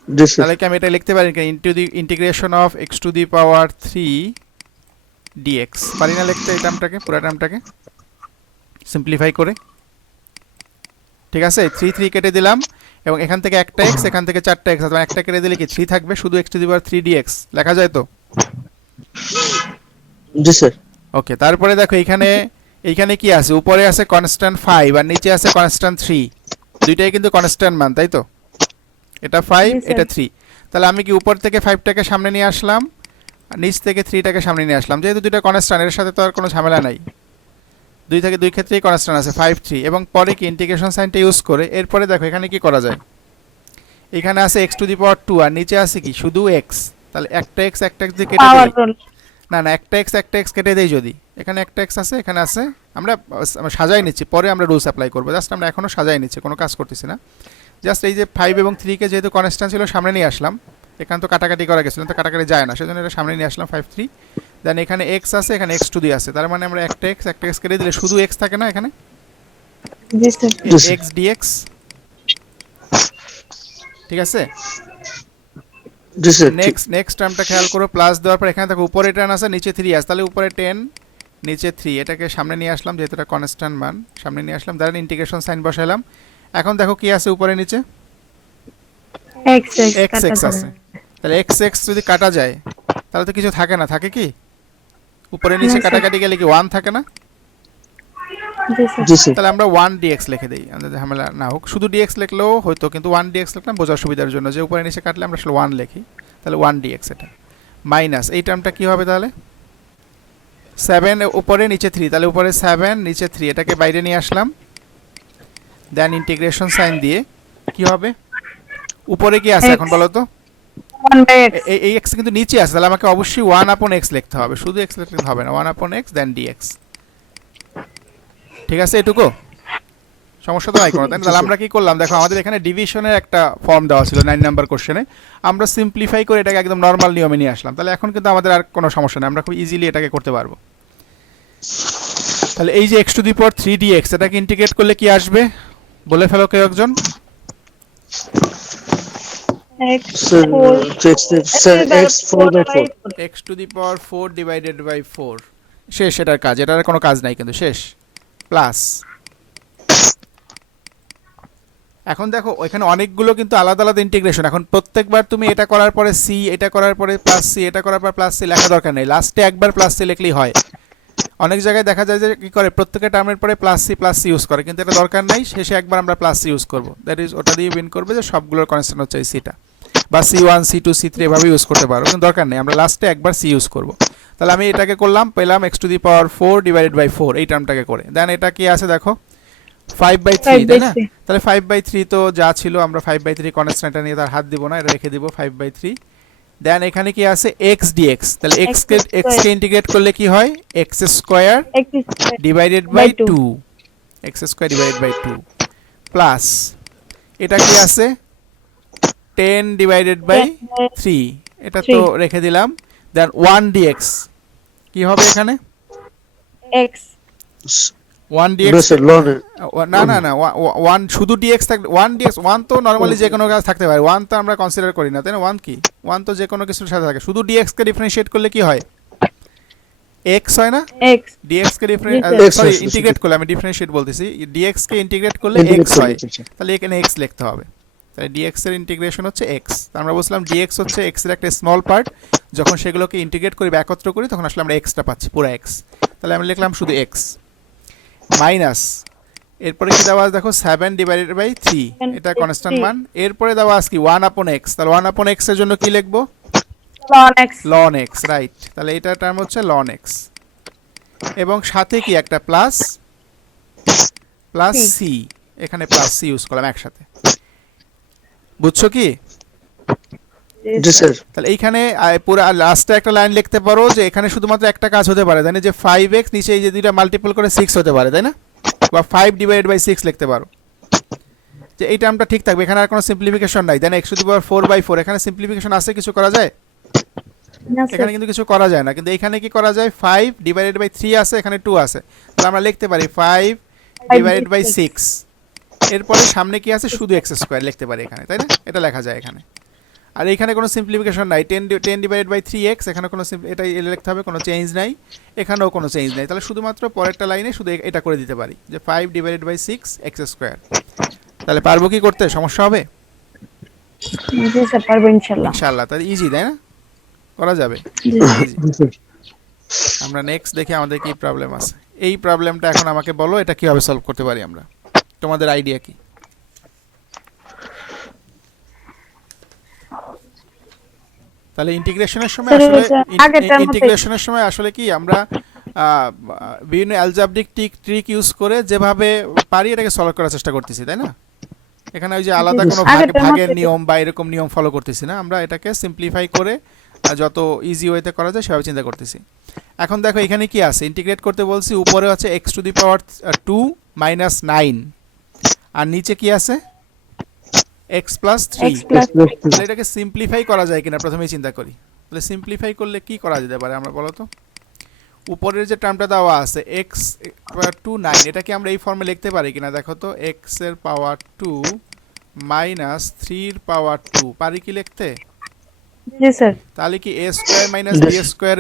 জি স্যার। তাহলে কি আমি এটা লিখতে পারি into the integration of x⁴ dx, পারি না লিখতে এই টার্মটাকে, পুরো টার্মটাকে সিম্পলিফাই করে? ঠিক আছে, 3 কেটে দিলাম এবং এখান থেকে একটা x, এখান থেকে 4টা x, অথবা একটা কেটে দিলে কি 3 থাকবে, শুধু x⁴ dx লেখা যায় তো? জি স্যার। ওকে, তারপরে দেখো এইখানে কি আছে, উপরে আছে কনস্ট্যান্ট 5 আর নিচে আছে কনস্ট্যান্ট 3, দুইটাই কিন্তু কনস্ট্যান্ট মান, তাই তো? এটা 5, জি, স্যার। এটা 3। তাহলে আমি কি উপর থেকে 5টাকে সামনে নিয়ে আসলাম আর নিচ থেকে 3টাকে সামনে নিয়ে আসলাম, যেহেতু দুইটা কনস্ট্যান্ট, এর সাথে তো আর কোনো ঝামেলা নাই, দুই থেকে দুই ক্ষেত্রেই কনস্ট্যান্ট আছে 5 3, এবং পরে কি ইন্টিগ্রেশন সাইনটা ইউজ করে এরপরে দেখো এখানে কি করা যায়, এখানে আছে x⁴ আর নিচে আছে কি শুধু x, তাহলে একটা x দিয়ে কেটে পাওয়ার দেই, রুল। না একটা x কেটে দেই, যদি এখানে একটা x আছে, এখানে আছে, আমরা সাজাই নিচ্ছি, পরে আমরা রুলস অ্যাপ্লাই করবো, জাস্ট আমরা এখনো সাজাই নিচ্ছি, কোনো কাজ করতেছি না। জাস্ট এই যে 5 এবং 3কে যেহেতু কনস্ট্যান্ট ছিল সামনে নিয়ে আসলাম, এখানে তো কাটাকাটি করা গেছিল, তো কাটাকাটি যায় না, সেজন্য এটা সামনে নিয়ে আসলাম 5 3, দেন এখানে x আছে, এখানে x2 আছে, তার মানে আমরা একটা x কেটে দিলে শুধু x থাকে না এখানে, জি স্যার। জি স্যার। x dx, ঠিক আছে? জি স্যার। নেক্সট টার্মটা খেয়াল করো, প্লাস দেওয়ার পর এখানে দেখো উপরে 10 আছে, নিচে 3 আছে, তাহলে উপরে 10 নিচে 3, এটাকে সামনে নিয়ে আসলাম, যেহেতু এটা কনস্ট্যান্ট মান সামনে নিয়ে আসলাম, দেন ইন্টিগ্রেশন সাইন বসাইলাম। এখন দেখো কি আছে উপরে নিচে, x x আছে, তাহলে x যদি কাটা যায় তাহলে তো কিছু থাকে না, থাকে কি? উপরে নিচে না, স্যার। কাটাকাটি গেলে কি 1 থাকে না? জি স্যার। জি স্যার। তাহলে আমরা 1 dx লিখে দেই, আমাদের ঝামেলা না হোক, শুধু dx লিখলেও হয়তো, কিন্তু 1 dx লিখলাম বোঝার সুবিধার জন্য, যে উপরে নিচে কাটলে আমরা আসলে 1 লিখি, তাহলে 1 dx এটা মাইনাস এই টার্মটা কি হবে তাহলে 7 উপরে নিচে 3, তাহলে উপরে 7 নিচে 3, এটাকে বাইরে নিয়ে আসলাম, দেন ইন্টিগ্রেশন সাইন দিয়ে কি হবে উপরে কি আছে এখন X। বলো তো? 1/x। এই x কিন্তু নিচে আছে, তাহলে আমাকে অবশ্যই 1/x লিখতে হবে, শুধু x লিখলে হবে না, 1/x দেন dx। ঠিক আছে, এটুকু সমস্যা তো নাই কোনো, তাই না? তাহলে আমরা কি করলাম দেখো, আমাদের এখানে ডিভিশনের একটা ফর্ম দেওয়া ছিল 9 নাম্বার কোশ্চেনে, আমরা সিম্পলিফাই করে এটাকে একদম নর্মাল নিয়মে নিয়ে আসলাম। তাহলে এখন কিন্তু আমাদের আর কোনো সমস্যা নেই, আমরা খুব ইজিলি এটাকে করতে পারবো। তাহলে এই যে x⁴ এটাকে ইন্টিগ্রেট করলে কি আসবে বলে ফেলো কেউ একজন। X sir 4 sir x4/4 x⁴ divided by 4, শেষ এটার কাজ, এটার কোনো কাজ নাই কিন্তু, শেষ। প্লাস এখন দেখো ওইখানে অনেকগুলো কিন্তু আলাদা আলাদা ইন্টিগ্রেশন, এখন প্রত্যেকবার তুমি এটা করার পরে সি, এটা করার পরে প্লাস সি, এটা করার পর প্লাস সি লেখা দরকার নেই, লাস্টে একবার প্লাস সি লিখলেই হয়। অনেক জায়গায় দেখা যায় যে কি করে প্রত্যেকটা টার্মের পরে প্লাস সি ইউজ করে, কিন্তু এটা দরকার নাই, শেষে একবার আমরা প্লাস সি ইউজ করবো, দ্যাট ইজ ওটা দিয়ে উইন করবে যে সবগুলোর কনস্ট্যান্ট হচ্ছে এই সিটা, বা C1 C2 C3 এভাবে ইউজ করতে পারো, কিন্তু দরকার নেই, আমরা লাস্টে একবার সি ইউজ করবো। তাহলে আমি এটাকে করলাম, পেলাম x⁴ ডিভাইডেড বাই 4 এই টার্মটাকে করে, দেন এটা কি আছে দেখো 5/3, তাই না? তাহলে 5/3 তো যা ছিল, আমরা 5/3 কনস্ট্যান্টটা নিয়ে তার হাত দিব না, এটা রেখে দিব 5/3। দেন এখানে কি আছে x dx, তাহলে x কে ইন্টিগ্রেট করলে কি হয় x² divided by 2, x² divided by 2 plus এটা কি আছে 10 ডিভাইডেড বাই 3, এটা তো রেখে দিলাম। দেন 1 dx কি হবে এখানে x 1 dx, স্যার লন না 1 শুধু dx থাকবে, 1 dx, 1 তো নরমালি যে কোনো কাজ থাকতে পারে, 1 তো আমরা কনসিডার করি না, তাই না? 1 কি 1 তো যে কোনো কিছুর সাথে থাকে, শুধু dx কে ডিফারেন্সিয়েট করলে কি হয় x হয় না, x dx কে সরি ইন্টিগ্রেট করলে, আমি ডিফারেন্সিয়েট বলতেছি, dx কে ইন্টিগ্রেট করলে x হয়, তাহলে এখানে x লিখতে হবে, তাহলে dx এর ইন্টিগ্রেশন হচ্ছে x। আমরা বলছিলাম dx হচ্ছে x এর একটা স্মল পার্ট, যখন সেগুলোকে ইন্টিগ্রেট করি বা একত্র করি তখন আসলে আমরা x টা পাচ্ছি, পুরো x, তাহলে আমরা লিখলাম শুধু x মাইনাস, এরপরে কি দেওয়া আছে দেখো 7 ডিভাইডেড বাই 3, এটা কনস্ট্যান্ট মান, এরপরে দেওয়া আছে কি 1/x, তাহলে 1/x এর জন্য কি লিখবো ln x, রাইট, তাহলে এটা টার্ম হচ্ছে ln x, এবং সাথে কি একটা প্লাস c, এখানে প্লাস c ইউজ করলাম একসাথে, বুঝছো কি? জি স্যার তাহলে এইখানে পুরো লাস্টে একটা লাইন লিখতে পারো যে এখানে শুধুমাত্র একটা কাজ হতে পারে, তাই না, যে 5x নিচে এই যে দুইটা মাল্টিপল করে 6 হতে পারে, তাই না, বা 5 ডিভাইডেড বাই 6 লিখতে পারো, যে এই টার্মটা ঠিক থাকবে, এখানে আর কোনো সিম্পলিফিকেশন নাই, তাই না, x⁴/4, এখানে সিম্পলিফিকেশন আছে, কিছু করা যায় এখানে কিন্তু কিছু করা যায় না, কিন্তু এখানে কি করা যায় 5 ডিভাইডেড বাই 3 আছে, এখানে 2 আছে, তাহলে আমরা লিখতে পারি 5 ডিভাইডেড বাই 6, এরপরে সামনে কি আছে শুধু x² লিখতে পারি এখানে, তাই না, এটা লেখা যায় এখানে। আর এখানে কোনো সিম্পলিফিকেশন নাই, 10 ডিভাইডেড বাই 3x, এখানে কোনো এটাই লিখতে হবে, কোনো চেঞ্জ নাই, এখানেও কোনো চেঞ্জ নাই, তাহলে শুধুমাত্র পরেরটা লাইনে শুধু এটা করে দিতে পারি যে 5 ডিভাইডেড বাই 6 x²। তাহলে পারবো কি করতে, সমস্যা হবে? জি স্যার পারবো ইনশাআল্লাহ। ইনশাআল্লাহ, তাহলে ইজি, তাই না, করা যাবে জি easy। আমরা নেক্সট দেখি আমাদের কি প্রবলেম আছে। এই প্রবলেমটা এখন আমাকে বলো, এটা কিভাবে সলভ করতে পারি আমরা, তোমাদের আইডিয়া কি? তাহলে ইন্টিগ্রেশনের সময় আসলে কি আমরা বিভিন্ন অ্যালজেব্রিক ট্রিক ইউজ করে যেভাবে পারি এটাকে সলভ করার চেষ্টা করতেছি, তাই না? এখানে ওই যে আলাদা কোনো ভাগের নিয়ম বা এরকম নিয়ম ফলো করতেছি না, আমরা এটাকে সিম্পলিফাই করে যত ইজি ওয়েতে করা যায় সেভাবে চিন্তা করতেছি। এখন দেখো এখানে কি আছে, ইন্টিগ্রেট করতে বলছি, উপরে আছে x⁴ 9, আর নিচে কি আছে x+3, তাহলে এটাকে সিম্পলিফাই করা যায় কিনা প্রথমেই চিন্তা করি। তাহলে সিম্পলিফাই করলে কি করা যেতে পারে আমরা বলো তো? উপরের যে টার্মটা দেওয়া আছে x⁴ 9, এটাকে আমরা এই ফর্মে লিখতে পারি কিনা দেখো তো, x⁴ মাইনাস 3⁴, পারি কি লিখতে? জি স্যার। তাহলে কি a² মাইনাস b²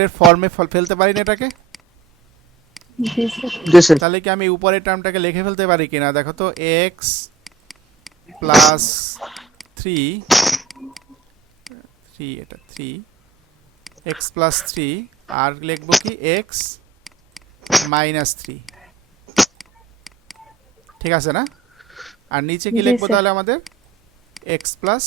এর ফর্মে ফেলতে পারি না এটাকে? জি স্যার তাহলে কি আমি উপরের টার্মটাকে লিখে ফেলতে পারি কিনা দেখো তো, x+3, এটা 3, x+3, আর লিখবো কি x-3, ঠিক আছে না? আর নিচে কি লিখবো তাহলে আমাদের x+3,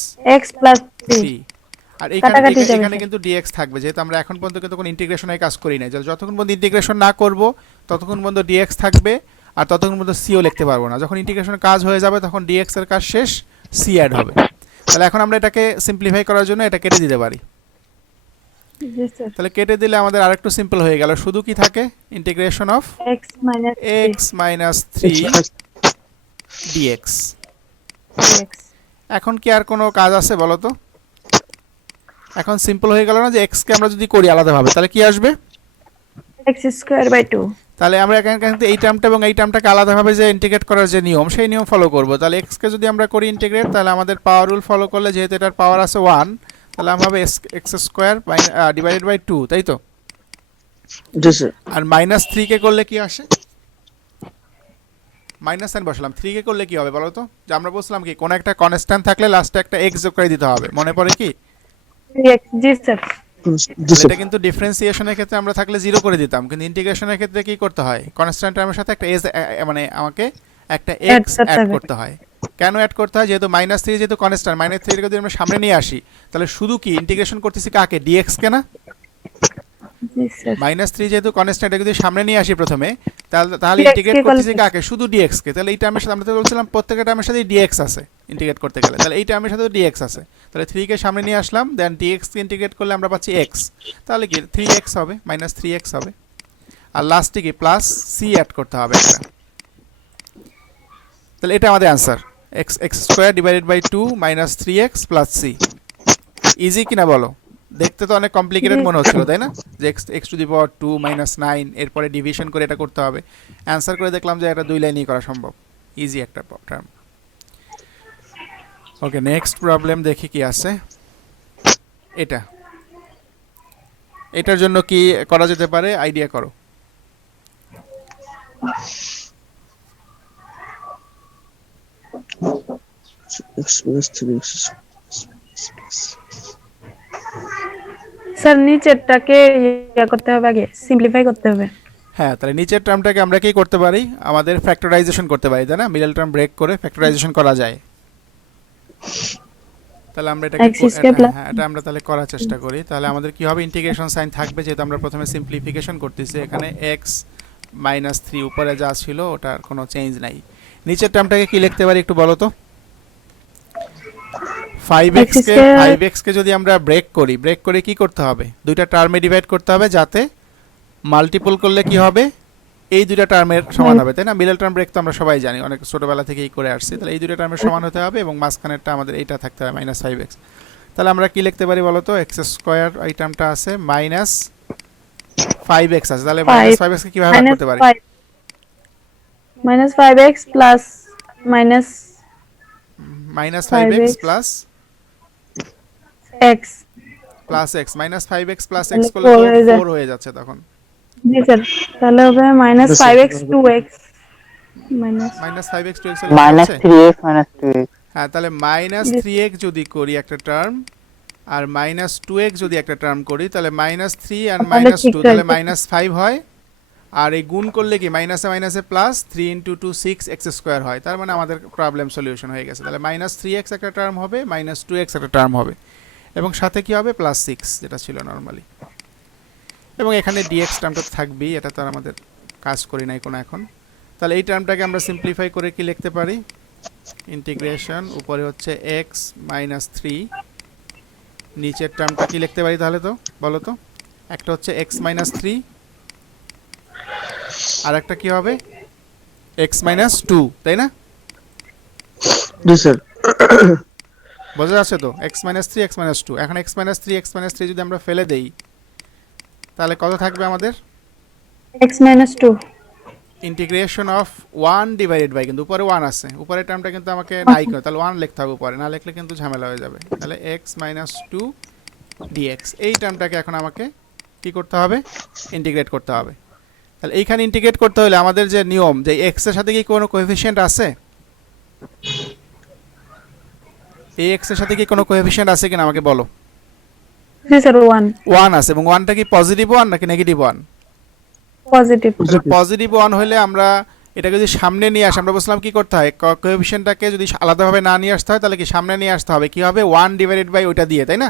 আর এখানে কিন্তু dx থাকবে, যেহেতু আমরা এখন পর্যন্ত কিন্তু কোনো ইন্টিগ্রেশনে কাজ করি না, যতক্ষণ পর্যন্ত ইন্টিগ্রেশন না করব ততক্ষণ পর্যন্ত dx থাকবে, আর ততক্ষণ পর্যন্ত c ও লিখতে পারবো না, যখন ইন্টিগ্রেশনের কাজ হয়ে যাবে তখন dx এর কাজ শেষ, c অ্যাড হবে। তাহলে এখন আমরা এটাকে সিম্পলিফাই করার জন্য এটা কেটে দিতে পারি। জি স্যার। তাহলে কেটে দিলে আমাদের আরেকটু সিম্পল হয়ে গেল, শুধু কি থাকে integration of x minus x minus 3 dx। dx। এখন কি আর কোনো কাজ আছে বলো তো? এখন সিম্পল হয়ে গেল না যে x কে আমরা যদি করি আলাদাভাবে তাহলে কি আসবে? x square by 2। তাহলে আমরা এখানে কিন্তু এই টার্মটা এবং এই টার্মটাকে আলাদাভাবে যে ইন্টিগ্রেট করার যে নিয়ম সেই নিয়ম ফলো করব। তাহলে x কে যদি আমরা করি ইন্টিগ্রেট তাহলে আমাদের পাওয়ার রুল ফলো করলে যেহেতু এটার পাওয়ার আছে 1 তাহলে আমরা হবে x স্কয়ার ডিভাইডেড বাই 2, তাই তো? জি স্যার। আর মাইনাস 3 কে করলে কি আসে? মাইনাস সাইন বসালাম, 3 কে করলে কি হবে বলো তো? যে আমরা বলছিলাম কি কোন একটা কনস্ট্যান্ট থাকলে লাস্টে একটা x যোগ করে দিতে হবে, মনে পড়ে কি? dx। জি স্যার। জি স্যার। এটা কিন্তু ডিফারেন্সিয়েশনের ক্ষেত্রে আমরা থাকলে 0 করে দিতাম, কিন্তু ইন্টিগ্রেশনের ক্ষেত্রে কি করতে হয়? কনস্ট্যান্ট টার্মের সাথে একটা মানে আমাকে একটা Add x করতে অ্যাড হবে। করতে হয়। কেন অ্যাড করতে হয়? যেহেতু -3 যেহেতু কনস্ট্যান্ট, -3 কে যদি আমরা সামনে নিয়ে আসি তাহলে শুধু কি ইন্টিগ্রেশন করতেছি কাকে? dx কে না? জি স্যার। -3 যেহেতু কনস্ট্যান্ট যদি সামনে নিয়ে আসি প্রথমে তাহলে dx ইন্টিগ্রেট কে করতেছি করলে- কাকে? শুধু dx কে। তাহলে এই টার্মের সাথে আমরা তো বলছিলাম প্রত্যেকটা টার্মের সাথে dx আছে ইন্টিগ্রেট করতে গেলে, তাহলে এই টার্মের সাথে dx আছে। তাহলে 3 কে সামনে নিয়ে আসলাম, দেন dx কে ইন্টিগ্রেট করলে আমরা পাচ্ছি x, তাহলে কি 3x হবে, -3x হবে। আর লাস্টে কি প্লাস c অ্যাড করতে হবে একটা। তাহলে এটা আমাদের answer x square divided by 2 -3x + c। Easy কিনা বলো? দেখতে তো অনেক কমপ্লিকেটেড মনে হচ্ছিল তাই না, যে x টু দি পাওয়ার 2 -9 এরপরে ডিভিশন করে এটা করতে হবে। অ্যানসার করে দেখলাম যে এটা 2 লাইনেই করা সম্ভব, ইজি একটা টার্ম। ওকে, নেক্সট প্রবলেম দেখি কি আছে। এটার জন্য কি করা যেতে পারে আইডিয়া করো। x plus 3x। স্যার নিচেরটাকে ইয়া করতে হবে, আগে সিম্পলিফাই করতে হবে। হ্যাঁ, তাহলে নিচের টার্মটাকে আমরা কি করতে পারি? আমাদের ফ্যাক্টরাইজেশন করতে পারি, তাই না? মিডল টার্ম ব্রেক করে ফ্যাক্টরাইজেশন করা যায়। তাহলে আমরা এটাকে x square plus- এটা আমরা তাহলে করার চেষ্টা করি। তাহলে আমাদের কি হবে? ইন্টিগ্রেশন সাইন থাকবে, যেহেতু আমরা প্রথমে সিম্পলিফিকেশন করতেছি। এখানে x -3 উপরে যা ছিল ওটার কোনো চেঞ্জ নাই। নিচের টার্মটাকে কি লিখতে পারি একটু বলো তো? 5x কে square- 5x কে যদি আমরা ব্রেক করে কি করতে হবে? দুইটা টার্মে ডিভাইড করতে হবে, যাতে মাল্টিপল করলে কি হবে? এই দুইটা টার্মের সমান হবে, তাই না? মিডল টার্ম ব্রেক তো আমরা সবাই জানি, অনেক ছোটবেলা থেকেই করে আসছি। তাহলে এই দুইটা টার্মের সমান হতে হবে এবং মাঝখানেরটা আমাদের এইটা থাকতে হবে -5x। তাহলে আমরা কি লিখতে পারি বলো তো? x স্কয়ার এই টার্মটা আছে -5x আছে, তাহলে -5x কে কিভাবে ভাগ করতে পারি? -5x plus minus -5x plus x। x -5x plus x তাহলে করলে 4 হয়ে যায়। 4 হয়ে যাচ্ছে তখন। জি স্যার। তাহলে হবে -5x 2x minus -5x to x হলে কি হচ্ছে? -3x -2x। হ্যাঁ, তাহলে -3x যদি করি একটা টার্ম আর -2x যদি একটা টার্ম করি তাহলে -3 আর তাহলে ঠিক -2 তাহলে রয়েছে। -5 হয়। আর এই গুণ করলে কি মাইনাসে মাইনাসে প্লাস 3 × 2 6x স্কয়ার হয়। তার মানে আমাদের প্রবলেম সলিউশন হয়ে গেছে। তাহলে -3x একটা টার্ম হবে, -2x একটা টার্ম হবে এবং সাথে কি হবে? +6 যেটা ছিল নরমালি। এবং এখানে dx টার্মটা থাকবেই, এটা তো আর আমাদের কাজ করি নাই কোনো এখন। তাহলে এই টার্মটাকে আমরা সিম্পলিফাই করে কি লিখতে পারি? ইন্টিগ্রেশন উপরে হচ্ছে x - 3, নিচের টার্মটা কি লিখতে পারি তাহলে? তো বলো তো, একটা হচ্ছে x - 3 আর একটা কি হবে? x - 2, তাই না? জি স্যার। বোঝা যাচ্ছে তো? x - 3 x - 2। এখন x - 3 x - 3 যদি আমরা ফেলে দেই তাহলে কত থাকবে আমাদের? x minus 2। Integration of 1 divided by, কিন্তু উপরে 1 আছে, উপরের টার্মটা কিন্তু আমাকে নাই করে, তাহলে 1 লিখতে হবে উপরে, না লিখলে কিন্তু ঝামেলা হয়ে যাবে। তাহলে x - 2 dx এই টার্মটাকে এখন আমাকে কি করতে হবে? ইন্টিগ্রেট করতে হবে। তাহলে এইখানে ইন্টিগ্রেট করতে হলে আমাদের যে নিয়ম, যে x এর সাথে কি কোনো কোএফিসিয়েন্ট আছে? এই x এর সাথে কি কোনো কোএফিসিয়েন্ট আছে কিনা আমাকে বলো। জি স্যার 1 1 আছে, এবং 1টা কি পজিটিভ 1 নাকি নেগেটিভ 1? পজিটিভ। পজিটিভ 1 হলে আমরা এটাকে যদি সামনে নিয়ে আসি, আমরা বলছিলাম কি করতে হয়? কোএফিসিয়েন্টটাকে যদি আলাদাভাবে না নিয়ে আসতে হয় তাহলে কি সামনে নিয়ে আসতে হবে, কি হবে? 1 ডিভাইডেড বাই ওইটা দিয়ে, তাই না?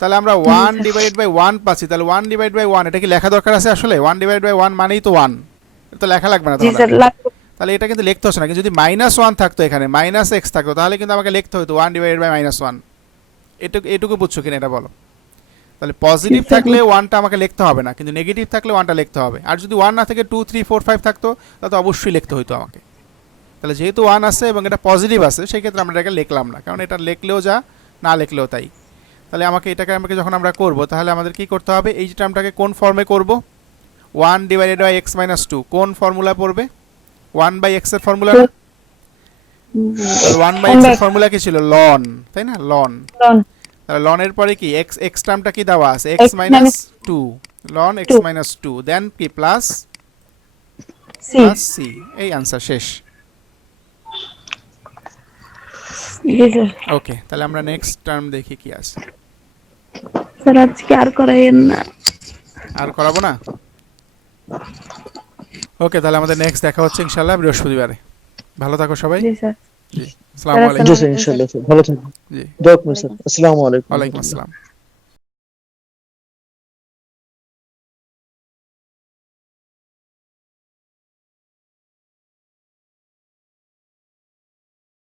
তাহলে আমরা 1 ডিভাইডেড বাই 1 পাচ্ছি। তাহলে 1 ডিভাইডেড বাই 1 এটা কি লেখা দরকার আছে আসলে? 1 ডিভাইডেড বাই 1 মানেই তো 1, তো লেখা লাগবে না জি তাহলে। স্যার তাহলে এটা কিন্তু লিখতে হচ্ছে না, কিন্তু যদি -1 থাকতো এখানে -x থাকতো তাহলে কিন্তু আমাকে লিখতে হতো 1 ডিভাইডেড বাই -1। এটুকু বুঝছো কিনা এটা বলো। তাহলে পজিটিভ থাকলে 1টা আমাকে লিখতে হবে না, কিন্তু নেগেটিভ থাকলে 1টা লিখতে হবে। আর যদি 1 না থেকে 2 3 4 5 থাকতো তাহলে তো অবশ্যই লিখতে হতো আমাকে। তাহলে যেহেতু 1 আছে এবং এটা পজিটিভ আছে সেই ক্ষেত্রে আমরা এটাকে লিখলাম না, কারণ এটা লিখলেও যা না লিখলেও তাই। তাহলে এটাকে যখন আমরা করব তাহলে আমাদের কি করতে হবে, এই টার্মটাকে কোন ফর্মে করব, 1 ডিভাইডেড বাই x মাইনাস 2 কোন ফর্মুলা পড়বে, 1 বাই x এর ফর্মুলা। 1 বাই x এর ফর্মুলা কি ছিল, লন, তাই না, লন। তাহলে লন এর পরে কি x টার্মটা কি দেওয়া আছে, x মাইনাস 2, লন x মাইনাস 2, দেন কি প্লাস c। এই आंसर শেষ। ওকে, তাহলে আমরা নেক্সট টার্ম দেখি কি আছে। স্যার আজকে আর করাইয়েন না, আর করাবো না। ওকে, তাহলে আমাদের নেক্সট দেখা হচ্ছে ইনশাআল্লাহ বৃহস্পতিবারে। ভালো থাকো সবাই। জি স্যার। জি, আসসালামু আলাইকুম। জি স্যার, ইনশাআল্লাহ স্যার, ভালো থাকবেন। জি, দোয়া করবেন স্যার। আসসালামু আলাইকুম। ওয়ালাইকুম আসসালাম।